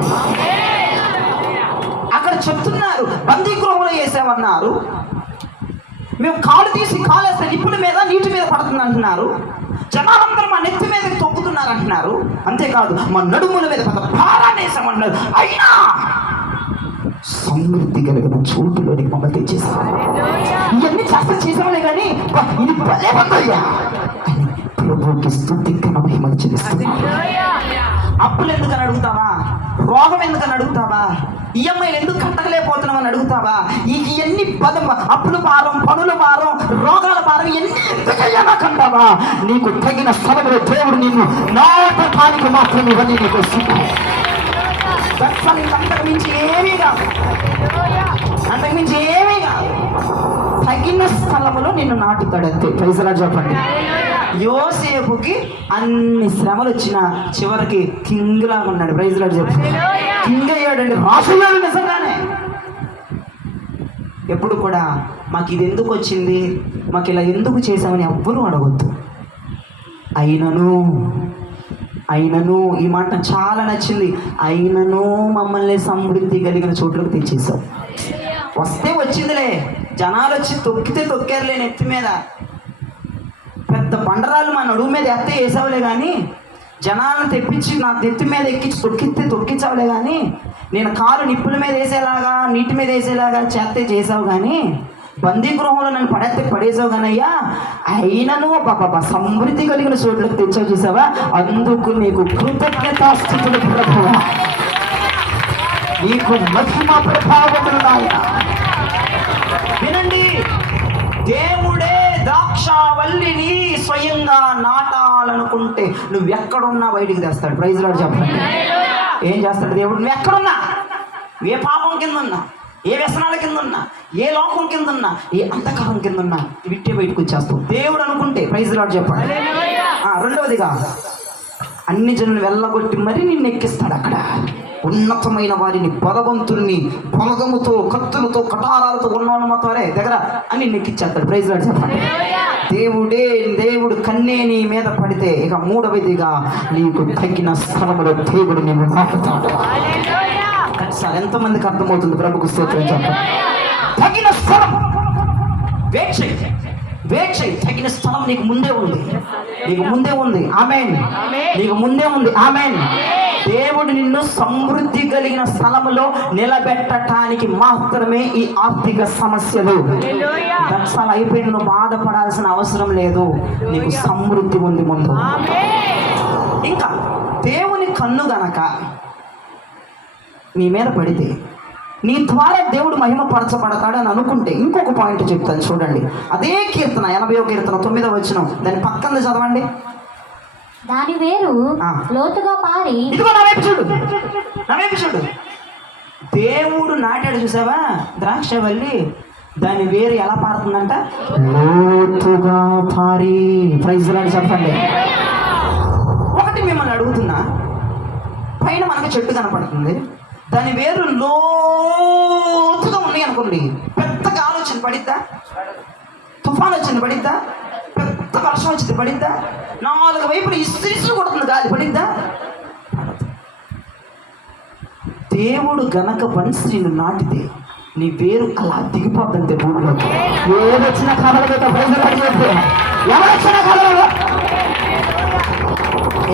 అక్కడ చెప్తున్నారు, బందీ గృహంలో వేసామన్నారు, మేము కాలు తీసి కాలేస్తే నిప్పుల మీద నీటి మీద పడుతుంది అంటున్నారు. జనాలందరూ మా నెత్తి మీద తొక్కుతున్నారు అంటున్నారు. అంతేకాదు మా నడుముల మీద పెద్ద భారాన్ని వేసామన్నారు. అయినా సమృద్ధి కలిగిన చోటులోని మమ్మల్ని తెచ్చేసారు. ఇవన్నీ చేసామలే కానీ ఇది భలే బందయ్యా అని ప్రభువుకి స్తుతి ఘన మహిమలు చెల్లిస్తున్నాం. అప్పులు ఎందుకని అడుగుతావా? రోగం ఎందుకని అడుగుతావా? ఈఎంఐలు ఎందుకు కట్టలేకపోతున్నామని అడుగుతావా? ఇవన్నీ అప్పుల భారం, పనుల భారం, రోగాల భారం ఎన్ని ఎందుకయ్యాకంటావా? నీకు తగిన స్థలంలో దేవుడు నిన్ను నాటకానికి మాత్రం ఇవన్నీ నీకు వస్తున్నాయి. అంతకుమించి ఏమీ కాదు, అంతకుమించి ఏమీ కాదు. తగిన స్థలంలో నిన్ను నాటుతాడంతే. ప్రైజ్లా చెప్పండి. యోసేపుకి అన్ని శ్రమలు వచ్చినా చివరికి కింగ్ లాగా ఉన్నాడు. ప్రైజ్లా చెప్పండి. కింగ్ అయ్యాడండి, రాసున్నాడు నిజంగానే. ఎప్పుడు కూడా మాకు ఇది ఎందుకు వచ్చింది, మాకు ఇలా ఎందుకు చేసామని ఎవ్వరూ అడగొద్దు. అయినను ఈ మాట నాకు చాలా నచ్చింది. అయినను మమ్మల్ని సమృద్ధి కలిగిన చోట్లకు తెచ్చేసావు. వస్తే వచ్చిందిలే, జనాలు వచ్చి తొక్కితే తొక్కారులే నెత్తి మీద. పెద్ద బండరాలు మా నడుము మీద ఎత్తే వేసావులే కానీ, జనాలను తెప్పించి నా నెత్తి మీద ఎక్కించి తొక్కించావులే కానీ, నేను కాలు నిప్పుల మీద వేసేలాగా నీటి మీద వేసేలాగా చేసావు కానీ, బందీ గృహంలో నన్ను పడేసావు కానీ అయ్యా, అయినను బాబా సమృద్ధి కలిగిన చోట్లకు తెచ్చావు చూసావా, అందుకు నీకు కృతజ్ఞతాస్థితులు ప్రభువా, నీకు మహిమ ప్రభావములు నాయన. వినండి, దేవుడే ద్రాక్షావల్లిని స్వయంగా నాటాలనుకుంటే నువ్వు ఎక్కడున్నా బయటికి తెస్తాడు. ప్రైజ్ లార్డ్ చెప్పండి. ఏం చేస్తాడు దేవుడు? నువ్వు ఎక్కడున్నా, ఏ పాపం కింద ఉన్నా, ఏ వ్యసనాల కింద ఉన్నా, ఏ లోకం కింద ఉన్నా, ఏ అంధకారం కింద ఉన్నా విట్టే బయటకు వచ్చేస్తావు దేవుడు అనుకుంటే. ప్రైజ్ లార్డ్ చెప్పండి. రెండవదిగా అన్ని జనులు వెళ్ళగొట్టి మరి నిన్ను ఎక్కిస్తాడు. అక్కడ ఉన్నతమైన వారిని, బలవంతుల్ని, బలగముతో, కత్తులతో, కటారాలతో ఉన్నవాళ్ళు మొత్తం దగ్గర అన్ని నెక్కిచ్చేస్తాడు. ప్రైజ్ లార్డ్ చెప్పండి. దేవుడు కన్నే నీ మీద పడితే ఇక మూడవదిగా నీకు తగిన స్థలంలో దేవుడు నిన్ను నాటుతాడు. సార్ ఎంతమందికి అర్థమవుతుంది? ప్రభుకు స్తోత్రం చెప్పండి. తగిన స్థలం, వెయిట్ చేయి. తగిన స్థలం నీకు ముందే ఉంది. ఆమేన్. నీకు ముందే ఉంది. ఆమేన్. దేవుడు నిన్ను సమృద్ధి కలిగిన స్థలములో నిలబెట్టడానికి మాత్రమే ఈ ఆర్థిక సమస్యలు. దర్శనాలు అయిపోయి నువ్వు బాధపడాల్సిన అవసరం లేదు. నీకు సమృద్ధి ఉంది ముందు. ఇంకా దేవుని కన్ను గనక నీ మీద పడితే నీ ద్వారా దేవుడు మహిమ పరచబడతాడు అని అనుకుంటే ఇంకొక పాయింట్ చెప్తాను చూడండి. అదే కీర్తన 80వ కీర్తన 9వ వచనం, దాని పక్కన చదవండి. దాని వేరు లోతుగా పారి, ఇదిగో నా వైపు చూడు. దేవుడు నాటాడు చూసావా ద్రాక్షవల్లి, దాని వేరు ఎలా పారుతుందంట? లోతుగా పారి. ప్రైజ్ లార్డ్ చెప్పండి. ఒకటి మిమ్మల్ని అడుగుతున్నా, పైన మనకు చెట్టు కనపడుతుంది, దాని వేరు లోతుగా ఉన్నాయి అనుకోండి, పెద్దగా ఆలోచన పడిద్దా? తుఫాన్ వచ్చింది పడిద్దా? పెద్ద వర్షం వచ్చింది పడిద్దా? 4 వైపులు ఇసురు కొడుతుంది గాలి పడిద్దా? దేవుడు గనక మనిషిని నాటితే నీ వేరు అలా దిగిపోద్దంతే భూమిలోకి. ఏదొచ్చినా కదలదు. ఎవరొచ్చినా కదలదు.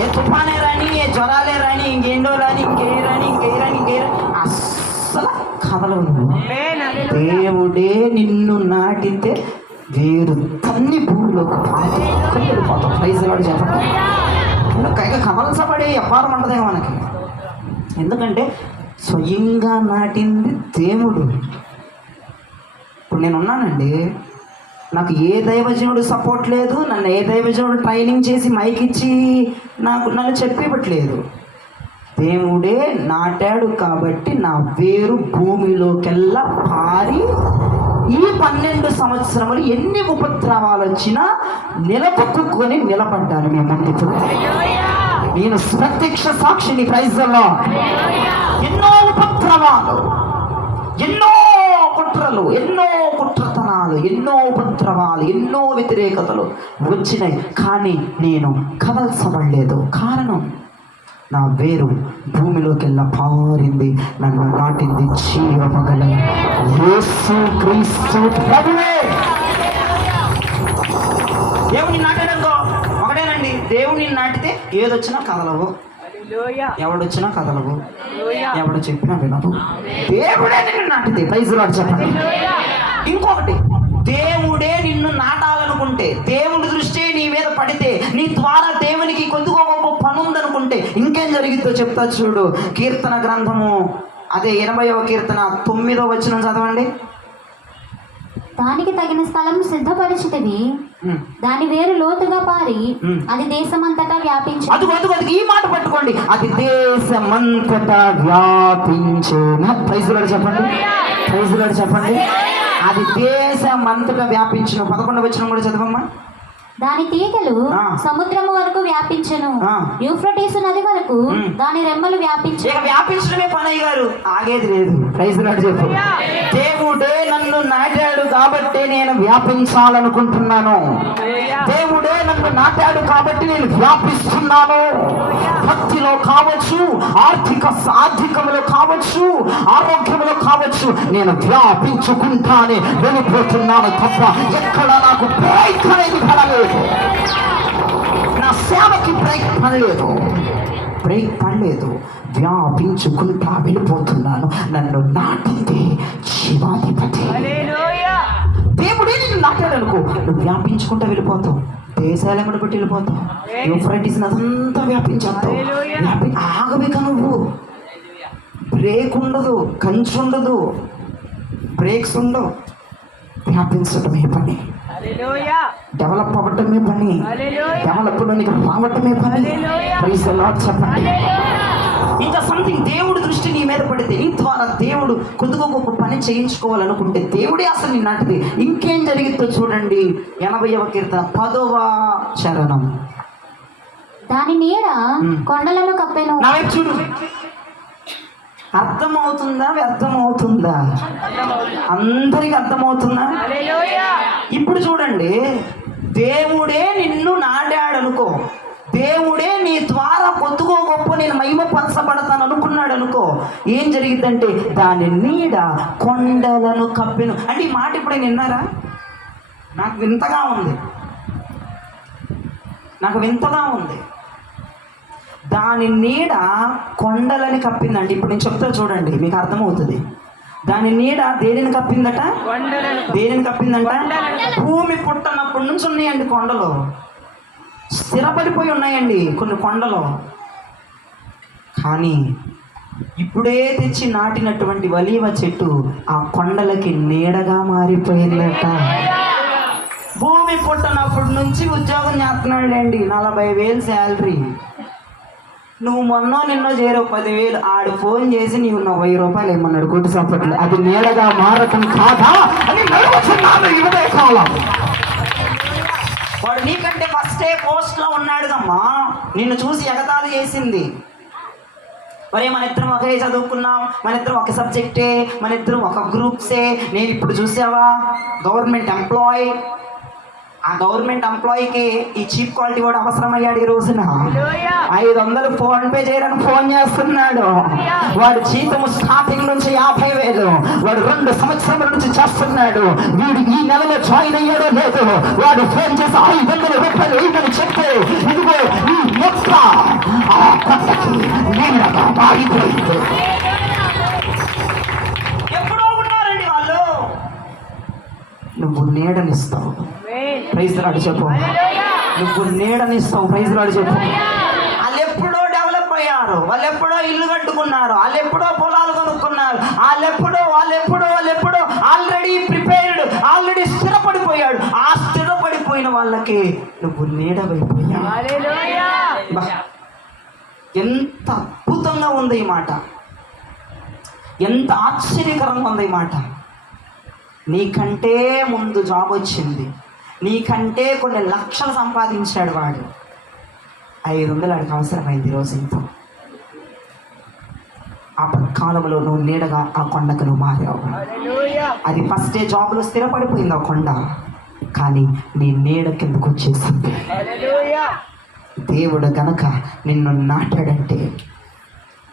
ఏ తుఫానే రాని, ఏ జ్వరాలే రాని, ఇంకేండో రాని, ఇంకే అస్సలు కదలవు. దేవుడే నిన్ను నాటితే వేరు తన్ని భూమిలోకి వెళ్ళిపోతాం. ప్రైజ్ లార్డ్ చెప్పండి. కైగా కదల్చబడే వ్యాపారం ఉండదే మనకి. ఎందుకంటే స్వయంగా నాటింది దేవుడు. ఇప్పుడు నేనున్నానండి, నాకు ఏ దైవజనుడు సపోర్ట్ లేదు, నన్ను ఏ దైవజనుడు ట్రైనింగ్ చేసి మైక్ ఇచ్చి నన్ను చెప్పివ్వట్లేదు. దేవుడే నాటాడు కాబట్టి నా వేరు భూమిలోకెల్లా పారి ఈ 12 సంవత్సరములు ఎన్ని ఉపద్రవాలు వచ్చినా నిలబొక్కుని నిలబడ్డాను. మీ ముందు నేను ప్రత్యక్ష సాక్షిని. ప్రైజ్లో ఎన్నో ఉపద్రవాలు, ఎన్నో కుట్రలు, ఎన్నో కుట్రతనాలు, ఎన్నో ఉపద్రవాలు, ఎన్నో వ్యతిరేకతలు వచ్చినాయి, కానీ నేను కదల్చబడలేదు. కారణం నా వేరు భూమిలోకెల్లా పారింది, నన్ను నాటింది జీవమగల యేసు క్రీస్తు ప్రభువే. దేవుని నాటాడనుకో ఒకటేనండి, దేవుని నాటితే ఏదొచ్చినా కదలవు, ఎవడొచ్చినా కదలవు, ఎవడు చెప్పినా వినవు. దేవుడే నిన్ను నాటితే. ప్రైజ్ లార్డ్ చెప్పండి. ఇంకొకటి, దేవుడే నిన్ను నాటాలనుకుంటే, దేవుని దృష్టి నీ మీద పడితే, నీ ద్వారా దేవునికి కొద్దిగా పని ఉందనుకుంటే ఇంకేం జరిగిద్దో చెప్తా చూడు. కీర్తన గ్రంథము అదే 80వ కీర్తన 9వ వచనం చదవండి. దానికి తగిన స్థలం సిద్ధపరిచితివి, దాని వేరు లోతుగా పారి అది దేశమంతటా వ్యాపించు. అదుగో ఈ మాట పట్టుకోండి, అది దేశమంతటా వ్యాపించును. ప్రైజ్ లార్డ్ చెప్పండి. ప్రైజ్ లార్డ్ చెప్పండి. అది దేశమంతటా వ్యాపించును. 11వ వచనం కూడా చదవమ్మా. దాని తీగలు సముద్రము వరకు వ్యాపించెను, యూఫ్రటీసు నది వరకు దాని రెమ్మలు వ్యాపించు. ఇక వ్యాపించడమే పని గారు, ఆగేది లేదు. ప్రైజ్ లార్డ్ చెప్పు. దేవుడే నన్ను నాటాడు కాబట్టి నేను వ్యాపించాలనుకుంటున్నాను. దేవుడే నన్ను నాటాడు కాబట్టి నేను వ్యాపిస్తున్నాను. భక్తిలో కావచ్చు, ఆర్థికములో కావచ్చు, ఆరోగ్యంలో కావచ్చు, నేను వ్యాపించుకుంటానే వెళ్ళిపోతున్నాను తప్ప ఎక్కడ నాకు బ్రేక్ అనేది పడలేదు. నా సేవకి బ్రేక్ పడలేదు. వ్యాపించుకుంటా వెళ్ళిపోతున్నాను. నన్ను నాటింది శివాధిపతి. దేవుడే నిన్ను నాటాడు అనుకో, నువ్వు వ్యాపించుకుంటా వెళ్ళిపోతావు. దేశాలెక్కడ పెట్టి వెళ్ళిపోతావు. యూఫ్రైటిస్ అదంతా వ్యాపించేస్తావు. ఆగవిక నువ్వు బ్రేక్ ఉండదు, కంచు ఉండదు, బ్రేక్స్ ఉండవు. వ్యాపించడమే పని, డెవలప్ అవ్వటమే పని, డెవలప్లోనికి రావటమే పని. ప్రైజ్ ది లార్డ్ చెప్పండి. ఇంకా సంథింగ్ దేవుడి దృష్టి నీ మీద పడితే, నీ ద్వారా దేవుడు కొద్దిగా ఒక పని చేయించుకోవాలనుకుంటే దేవుడే అసలు నీ నాటిది. ఇంకేం జరిగిద్దో చూడండి. 80వ కీర్తన 10వ చరణం. దాని నీడ కొండలను కప్పెను. నా వైపు చూడు. అర్థమవుతుందా వ్యర్థమవుతుందా? అందరికి అర్థమవుతుందా? ఇప్పుడు చూడండి, దేవుడే నిన్ను నాటాడు అనుకో, దేవుడే నీ ద్వారా కొద్దిగో గొప్ప నేను మహిమపరచబడతాను అనుకున్నాడు అనుకో, ఏం జరిగిద్దంటే దాని నీడ కొండలను కప్పెను. అంటే ఈ మాట ఇప్పుడు విన్నారా? నాకు వింతగా ఉంది. దాని నీడ కొండలని కప్పిందంటే, ఇప్పుడు నేను చెప్తా చూడండి, మీకు అర్థమవుతుంది. దాని నీడ దేనిని కప్పిందట? దేనిని కప్పిందంట? భూమి పుట్టనప్పటి నుంచి ఉన్నాయండి కొండలు, స్థిరపడిపోయి ఉన్నాయండి కొన్ని కొండలు. కానీ ఇప్పుడే తెచ్చి నాటినటువంటి ఒలీవ చెట్టు ఆ కొండలకి నీడగా మారిపోయిందట. భూమి పుట్టనప్పటి నుంచి ఉద్యోగం చేస్తున్నాడండి, 40,000 శాలరీ. నువ్వు నిన్నో చేరో 10,000. ఆడు ఫోన్ చేసి నీవు 1000 రూపాయలు ఏమన్నాడు కొట్టు సప్పట్లు. అది నీడగా మారటం కాదా అని నడుచున్నాను ఈ ఉదయకాలం. వాడు నీకంటే ఫస్టే పోస్ట్లో ఉన్నాడుగమ్మా, నిన్ను చూసి ఎగతాళి చేసింది. మరే మన ఇద్దరం ఒకే చదువుకున్నాం, మన ఇద్దరం ఒక సబ్జెక్టే, మన ఇద్దరం ఒక గ్రూప్సే. నేను ఇప్పుడు చూసావా గవర్నమెంట్ ఎంప్లాయ్, ఆ గవర్నమెంట్ ఎంప్లాయీకి ఈ చీప్ క్వాలిటీ వాడు అవసరమయ్యాడు. ఈ రోజున 500 ఫోన్ పే చేయడానికి ఫోన్ చేస్తున్నాడు. వాడు జీతము స్టార్టింగ్ నుంచి 50,000, వాడు 2 సంవత్సరాల నుంచి చేస్తున్నాడు. వీడు ఈ నెలలో జాయిన్ అయ్యాడో లేదు, వాడు ఫోన్ చేసి 500 రూపాయలు ఇవ్వని చెప్తే ఇదిగో ఈ మొక్క ఆ పక్కకి నీడగా మారిపోయింది. ఎప్పుడో ఉన్నారండి వాళ్ళు. నువ్వు నీడనిస్తావు. ప్రైజ్ లార్డ్ చెప్పు. నువ్వు నీడనిస్తావు. ప్రైజ్ లార్డ్ చెప్పు. వాళ్ళు ఎప్పుడో డెవలప్ అయ్యారు, వాళ్ళు ఎప్పుడో ఇల్లు కట్టుకున్నారు, వాళ్ళు ఎప్పుడో పొలాలు కొనుక్కున్నారు, వాళ్ళెప్పుడో ఆల్రెడీ ప్రిపేర్డ్, ఆల్రెడీ స్థిరపడిపోయాడు. ఆ స్థిరపడిపోయిన వాళ్ళకి నువ్వు నీడవైపోయావు. ఎంత అద్భుతంగా ఉంది ఈ మాట, ఎంత ఆశ్చర్యకరంగా ఉంది ఈ మాట. నీకంటే ముందు జాబ్ వచ్చింది, నీకంటే కొన్ని లక్షలు సంపాదించాడు వాడు. 500 వాడికి అవసరమైంది రోజు ఇంత. ఆ కాలంలో నువ్వు నీడగా ఆ కొండకు నువ్వు మారావు. అది ఫస్ట్ డే జాబ్లో స్థిరపడిపోయింది ఆ కొండ, కానీ నీ నీడ కిందకు వచ్చేసింది. దేవుడు గనక నిన్ను నాటాడంటే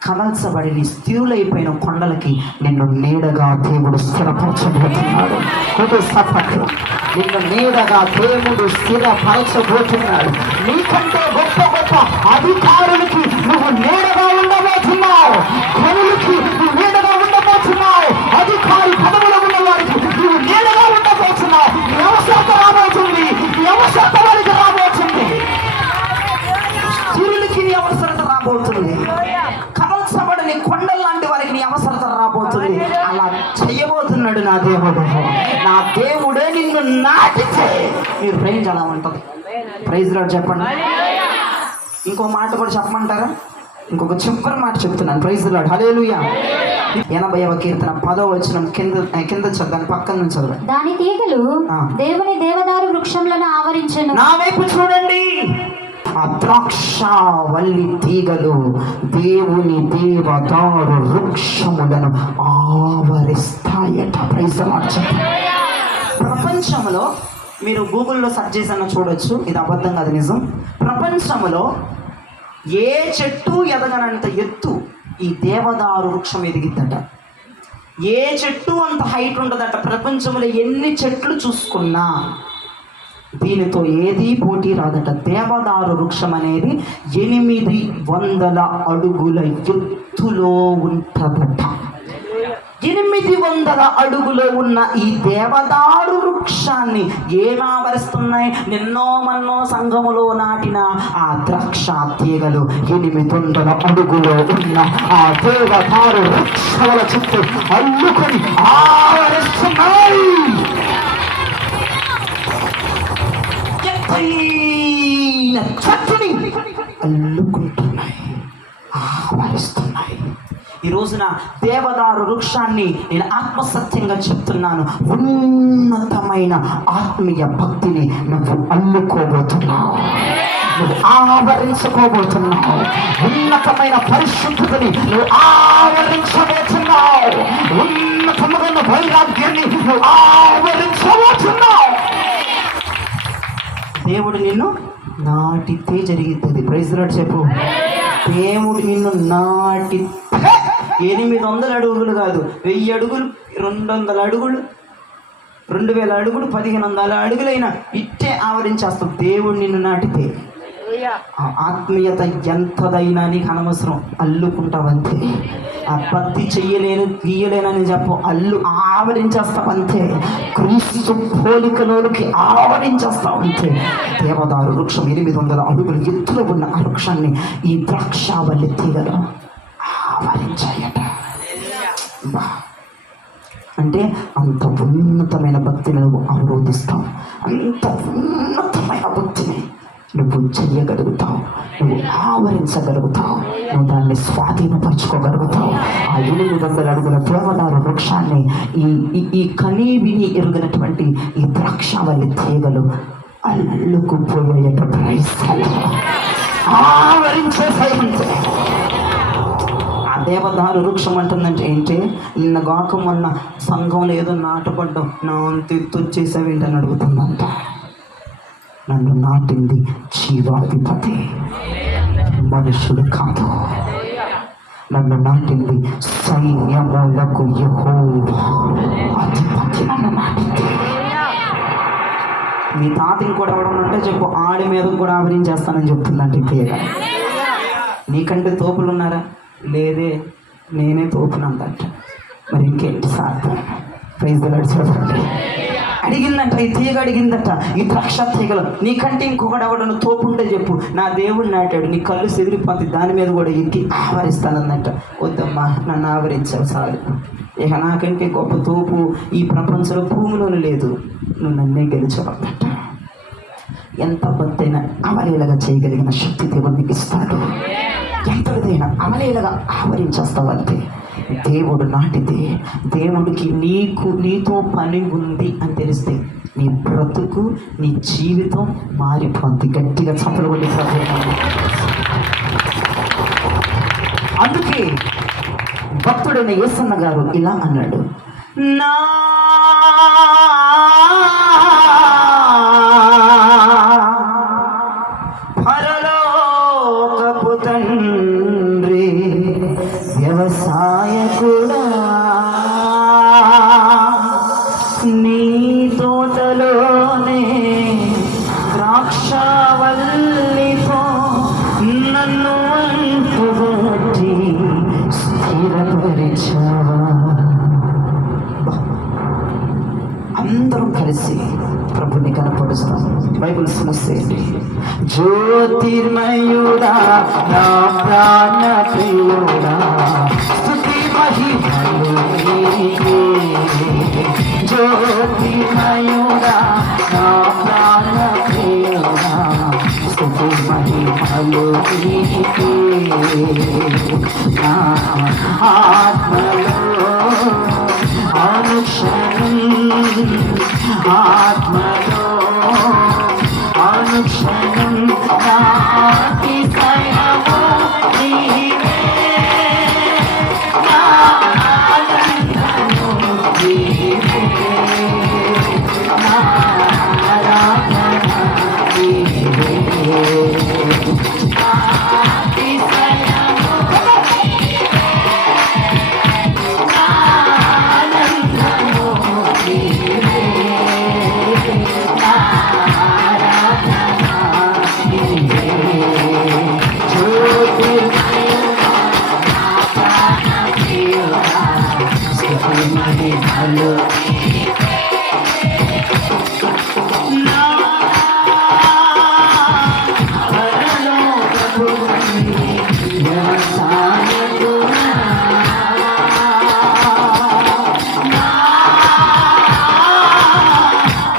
కదల్చబడి నీ స్థిరులైపోయిన కొండలకి నిన్ను నీడగా దేవుడు స్థిరపరచబోతున్నాడు. నిన్ను నీడగా దేవుడు స్థిరపరచబోతున్నాడు. నీకంటే గొప్ప గొప్ప అధికారులకి నువ్వు నీడగా ఉండబోతున్నావు. గనులకి నువ్వు నీడగా ఉండబోతున్నావు. అధికారి పదవులో ఉన్న వారికి నువ్వు నీడగా ఉండబోతున్నావు. నీ అవసరత రాబోతుంది, నీ అవసరత వారికి రాబోతుంది, స్థిరులకి నీ అవసరత రాబోతుంది, కదల్చబడని కొండల లాంటి వారికి నీ అవసరత రాబోతుంది. అలా చెయ్యబోతున్నాడు నా దేవుడు. నా దేవుడే నిన్ను నాటితే మీరు రేంజ్ అలా ఉంటుంది. ప్రైజ్ లార్డ్ చెప్పండి. ఇంకో మాట కూడా చెప్పమంటారా? ఇంకొక చివరి మాట చెప్తున్నాను. Praise lord. హల్లెలూయా. 80వ కీర్తన 10వ వచనం కింద చదవండి, పక్కన నుంచి చదవండి. దాని తీగలు దేవుని దేవదారు వృక్షములను ఆవరించెను. నా వైపు చూడండి. ఆ ద్రాక్షవల్లి తీగలు దేవుని దేవదారు వృక్షములను ఆవరిస్తాయట. Praise lord. ప్రపంచంలో మీరు గూగుల్లో సెర్చ్ చేసిన చూడొచ్చు, ఇది అబద్ధం కాదు నిజం. ప్రపంచంలో ఏ చెట్టు ఎదగనంత ఎత్తు ఈ దేవదారు వృక్షం ఎదిగిద్దట. ఏ చెట్టు అంత హైట్ ఉండదట. ప్రపంచంలో ఎన్ని చెట్లు చూసుకున్నా దీనితో ఏది పోటీ రాదట. దేవదారు వృక్షం అనేది 800 అడుగుల ఎత్తులో ఉంటుందట. 800 అడుగులో ఉన్న ఈ దేవదారు వృక్షాన్ని ఏమావరిస్తున్నాయి? నిన్నో మన్నో సంఘములో నాటిన ఆ ద్రాక్ష తీగలు 800 అడుగులో ఉన్న ఆ దేవదారు వృక్షాల చుట్టూ అల్లుకొని ఆవరిస్తున్నాయి. చెట్టుని అల్లుకుంటున్నాయి, ఆవరిస్తున్నాయి. ఈ రోజున దేవదారు వృక్షాన్ని నేను ఆత్మసత్యంగా చెప్తున్నాను. ఉన్నతమైన ఆత్మీయ భక్తిని నువ్వు అల్లుకోబోతున్నావు, నువ్వు ఆవరించుకోబోతున్నావు. ఉన్నతమైన పరిశుద్ధతని నువ్వు ఆవరించబోతున్నావు. ఉన్నతమైన వైరాగ్యాన్ని నువ్వు ఆవరించబోతున్నావు. దేవుడు నిన్ను నాటితే జరిగిద్ది. ప్రైజ్ లార్డ్ చెప్పు. దేవుడు నిన్ను నాటితే 800 అడుగులు కాదు, 1000 అడుగులు, 200 అడుగులు, 2000 అడుగులు, 1500 అడుగులైనా ఇట్టే ఆవరించేస్తావు దేవుడు నిన్ను నాటితే. ఆత్మీయత ఎంతదైనా నీకు అనవసరం, అల్లుకుంటావంతే. ఆ భక్తి చెయ్యలేను గీయలేనని చెప్పు, ఆవరించేస్తావంతే. క్రీస్తు పోలికలోనికి ఆవరించేస్తావంతే. దేవదారు వృక్షం 800 అడుగుల ఎత్తులో ఉన్న ఆ వృక్షాన్ని ఈ ద్రాక్షావల్లి తీగలు ఆవరించాయట. అంటే అంత ఉన్నతమైన భక్తిని నువ్వు అవరోధిస్తావు, అంత ఉన్నతమైన భక్తిని నువ్వు చెయ్యగలుగుతావు, నువ్వు ఆవరించగలుగుతావు, నువ్వు దాన్ని స్వాధీనపరచుకోగలుగుతావు. ఆ 800 అడుగుల దేవదారు వృక్షాన్ని ఈ కనీవిని ఎరుగినటువంటి ఈ ద్రాక్షావల్లి తీగలు అల్లుకుపోయేట ఆవరించేసాయంతే. ఆ దేవదారు వృక్షం అంటుందంటే ఏంటి? నిన్న గాక మొన్న సంఘంలో ఏదో నాటపడ్డం, నా అంత ఎత్తొచ్చేసావేంటని అడుగుతుందంట. నన్ను నాటింది జీవాధిపతి, మనుషుడు కాదు. నన్ను నాటింది సైన్యములకు యెహోవా అధిపతి నన్ను నాటింది. మీ తాతని కూడా ఎవడమంటే చెప్పు, ఆడి మీద కూడా ఆవరించేస్తానని చెప్తుందంటే తీగ. నీకంటే తోపులు ఉన్నారా? లేదే, నేనే తోపునందంట. మరి ఇంకేంటి సాధ్యం? ప్రైజ్ ది లార్డ్ చెప్పండి. అడిగిందంట, ఈ తీగ అడిగిందట, ఈ ద్రాక్ష తీగలు నీకంటే ఇంకొకటి ఎవడను తోపుంటే చెప్పు, నా దేవుడు నాటాడు, నీ కళ్ళు సెదిరిపోతే దాని మీద కూడా ఎక్కి ఆవరిస్తానందంట. వద్దమ్మా, నన్ను ఆవరించావు చాలు, ఇక నాకంటే గొప్ప తోపు ఈ ప్రపంచంలో భూమిలోనూ లేదు, నువ్వు నన్నే గెలిచవద్దట. ఎంత భక్తైనా అవలీలగా చేయగలిగిన శక్తి దేవుడు నీకు ఇస్తాడు. ఎంతదైనా అవలీలగా ఆవరించేస్తావంతే. దేవుడు నాటితే, దేవుడికి నీతో పని ఉంది అని తెలిస్తే నీ బ్రతుకు, నీ జీవితం మారిపోద్ది. గట్టిగా చప్పలు కొట్టి అందుకే భక్తుడైన యేసన్న గారు ఇలా అన్నాడు, నా పరలోకపు తండ్రి వ్యవసాయకుడా, నీ తోటలోనే ద్రాక్షావల్లితో నన్ను అంటుబట్టి స్థిరపరిచావా. అందరం కలిసి ప్రభుని కనపడుస్తాం. బైబిల్ సమస్యండి. జ్యోతిర్మయుడా నా ప్రాణ ప్రియుడా, స్తుతి మహిమలు నీకే. జ్యోతిర్మయుడా నా ప్రాణ ప్రియుడా, స్తుతి మహిమలు నీకే. నా ఆత్మలో అనుక్షణం, ఆత్మలో అనుక్షణం నాకి సయము నీవే. మహిమలు నా పరలోకపు తండ్రి వ్యవసాయకుడా నా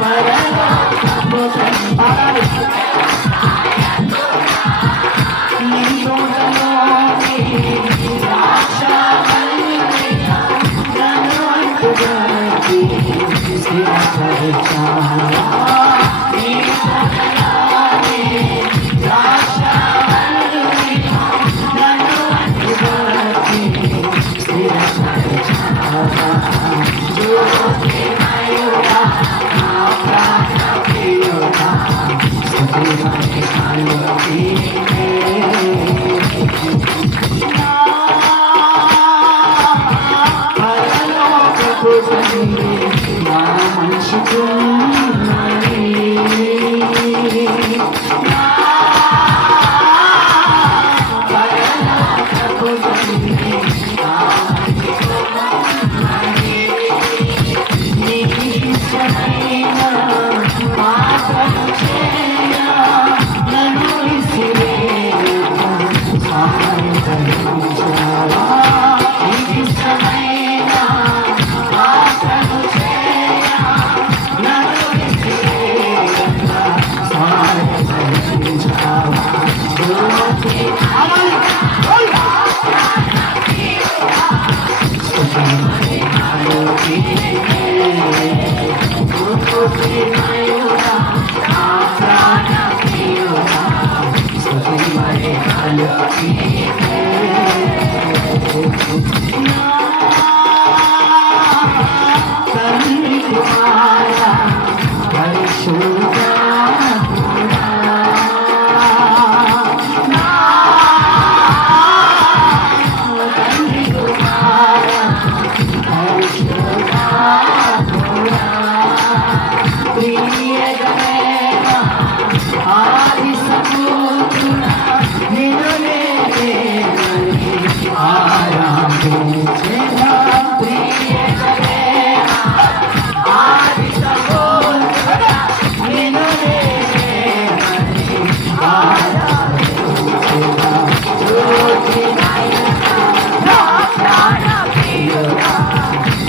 పరలోకపు తండ్రి నీ తోటలోని ద్రాక్షవల్లిగా నన్ను అంటుగట్టి స్థిరపరిచావా. నీ తోటలోని ద్రాక్షవల్లిగా నన్ను అంటుగట్టి స్థిరపరిచావా. జ్యోతిర్మయుడా నా ప్రాణప్రియుడా స్తుతిమహిమలు నీవే. పరలోకపు తండ్రి నా మంచి కుమారుడే. పరలోకపు తండ్రి నా మంచి కుమారుడే. నీకు ఇష్టమైన పాపము చేయ నన్ను విసిరేయకు సహాయపడించావా. నీకు ఇష్టమైన పాపము చేయ నన్ను విసిరేయకు సహాయపడించావా. తండ్రి కుమార పరిశుద్ధాత్ముడా నా తండ్రి కుమార పరిశుద్ధాత్ముడా ప్రియగణేన ఆది సముద్రుడా నిన్ను నేనే ఆరాధించెదా. ప్రియగణేన ఆది సముద్రుడా నిన్ను నేనే ఆరాధించెదా. జ్యోతిర్మయుడా నా ప్రాణప్రియుడా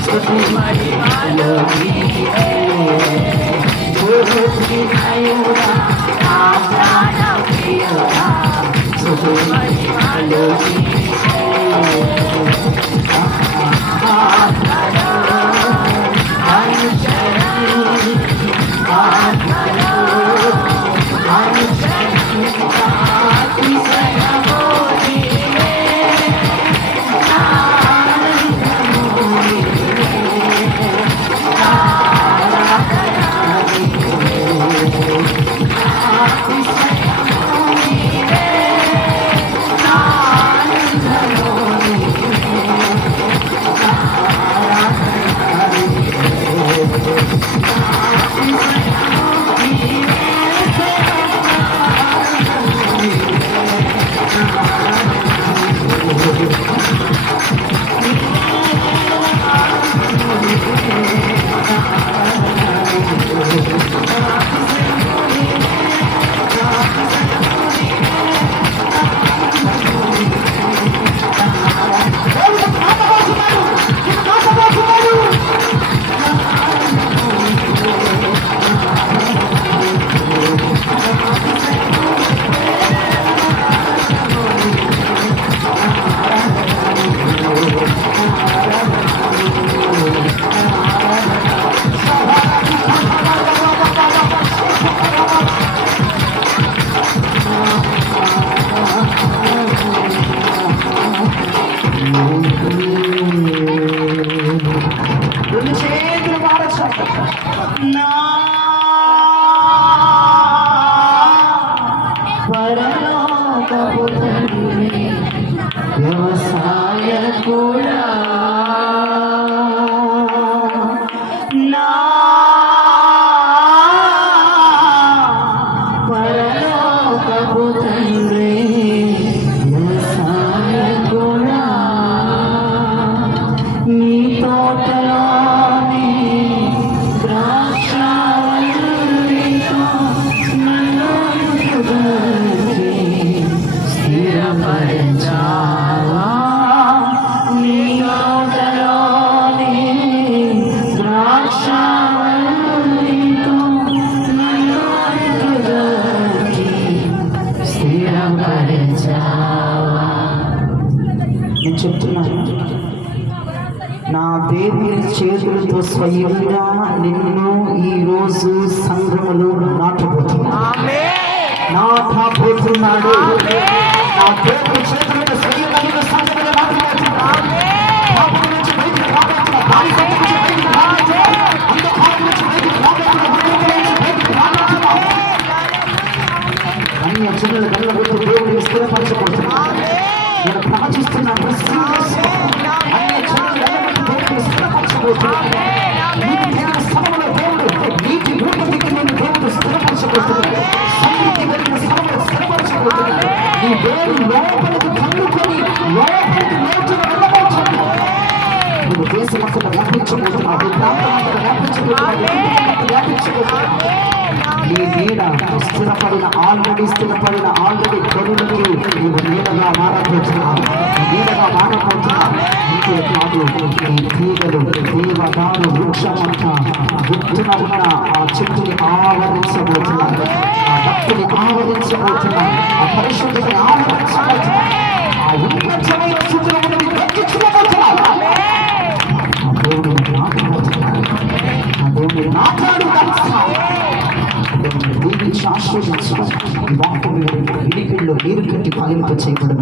స్తుతిమహిమలు నీవే. జ్యోతిర్మయుడా నా ప్రాణప్రియుడా స్తుతిమహిమలు నీవే. ఆత్మలో అనుచరుని ఆత్మలో అనుచరుని అతిశయము నీవే. ఆనందము నీవే. ఆరాధన నీవే. అతిశయము నీవే. ఆనందము నీవే. ఆరాధన నీవే. అతిశయము నీవే. రెండు చేతులు పాడచ్చు. నా పరలోకపు తండ్రి వ్యవసాయకుడా నా పరలోకపు తండ్రి వ్యవసాయకుడా నీ నోటలోని ద్రాక్షావల్లితో నన్ను ఇంటికి స్థిరపరచావా. నీ నోటలోని ద్రాక్షావల్లితో నన్ను ఇంటికి స్థిరపరచావా. నేను చెప్తున్నాను, నా దేవుని చేతులతో స్వయంగా నిన్ను ఈ రోజు సంఘములో నాటబోతున్నాడు. నా దేవుని చేతులతో స్వయంగా నిన్ను సంఘములో నాటబోతున్నాడు. పాపం నుంచి బయటికి రాబోతున్నా, బానిసత్వం నుంచి బయటికి రాబోతున్నా, అంధకారం నుంచి బయటికి రాబోతున్నా, దుర్నీతి నుంచి బయటికి రాబోతున్నా. అన్య జనుల వెళ్ళగొట్టి దేవుడిని స్థిరపరచబోతున్నాడు. నేను ప్రవచిస్తున్నాను, అన్య జనుల వెళ్ళగొట్టి దేవుడిని స్థిరపరచబోతున్నాడు. నీతి సభలో దేవుడు నీతి భూమికి నేను దేవుడు స్థిరపరచబోతున్నాడు. సమృద్ధి కలిగిన సభలో స్థిరపరచబోతున్నాడు. ఈ దేవుడు లోపలికి కన్నుకొని లోపలికి లోతుగా వెళ్ళబోతున్నాడు. నువ్వు దేశమంతటా వ్యాపించబోతున్నావు, ఈ ప్రాంతమంతటా వ్యాపించబోతున్నావు, వ్యాపించబోతున్నావు. నీ నీడ స్థిరపడిన ఆల్రెడీ గనులకి నీవు నీడగా మారబోతున్నావు. నీడగా మారబోతున్నావు. ఇంకే కాదు, ఈ తీగలు దేవదారు వృక్షమంతా గుర్తున ఉన్న ఆ చెట్టుని ఆవరించబోతున్నాను. ఆ భక్తుని ఆవరించబోతున్నాను. ఆ పరిశుద్ధిని ఆవరించబోతున్నాను. ఆ ఉన్నతమైన స్థితిలో ఉన్నది దక్కించుకోబోతున్నాను. ఆ దేవుడిని నాటబోతున్నాను. ఆ దేవుడిని నాటాడు దీవించి ఆశీర్వదించడం. ఈ వాక్యం వినికిడిలో నీరు కట్టి ఫలింప చేయబడిన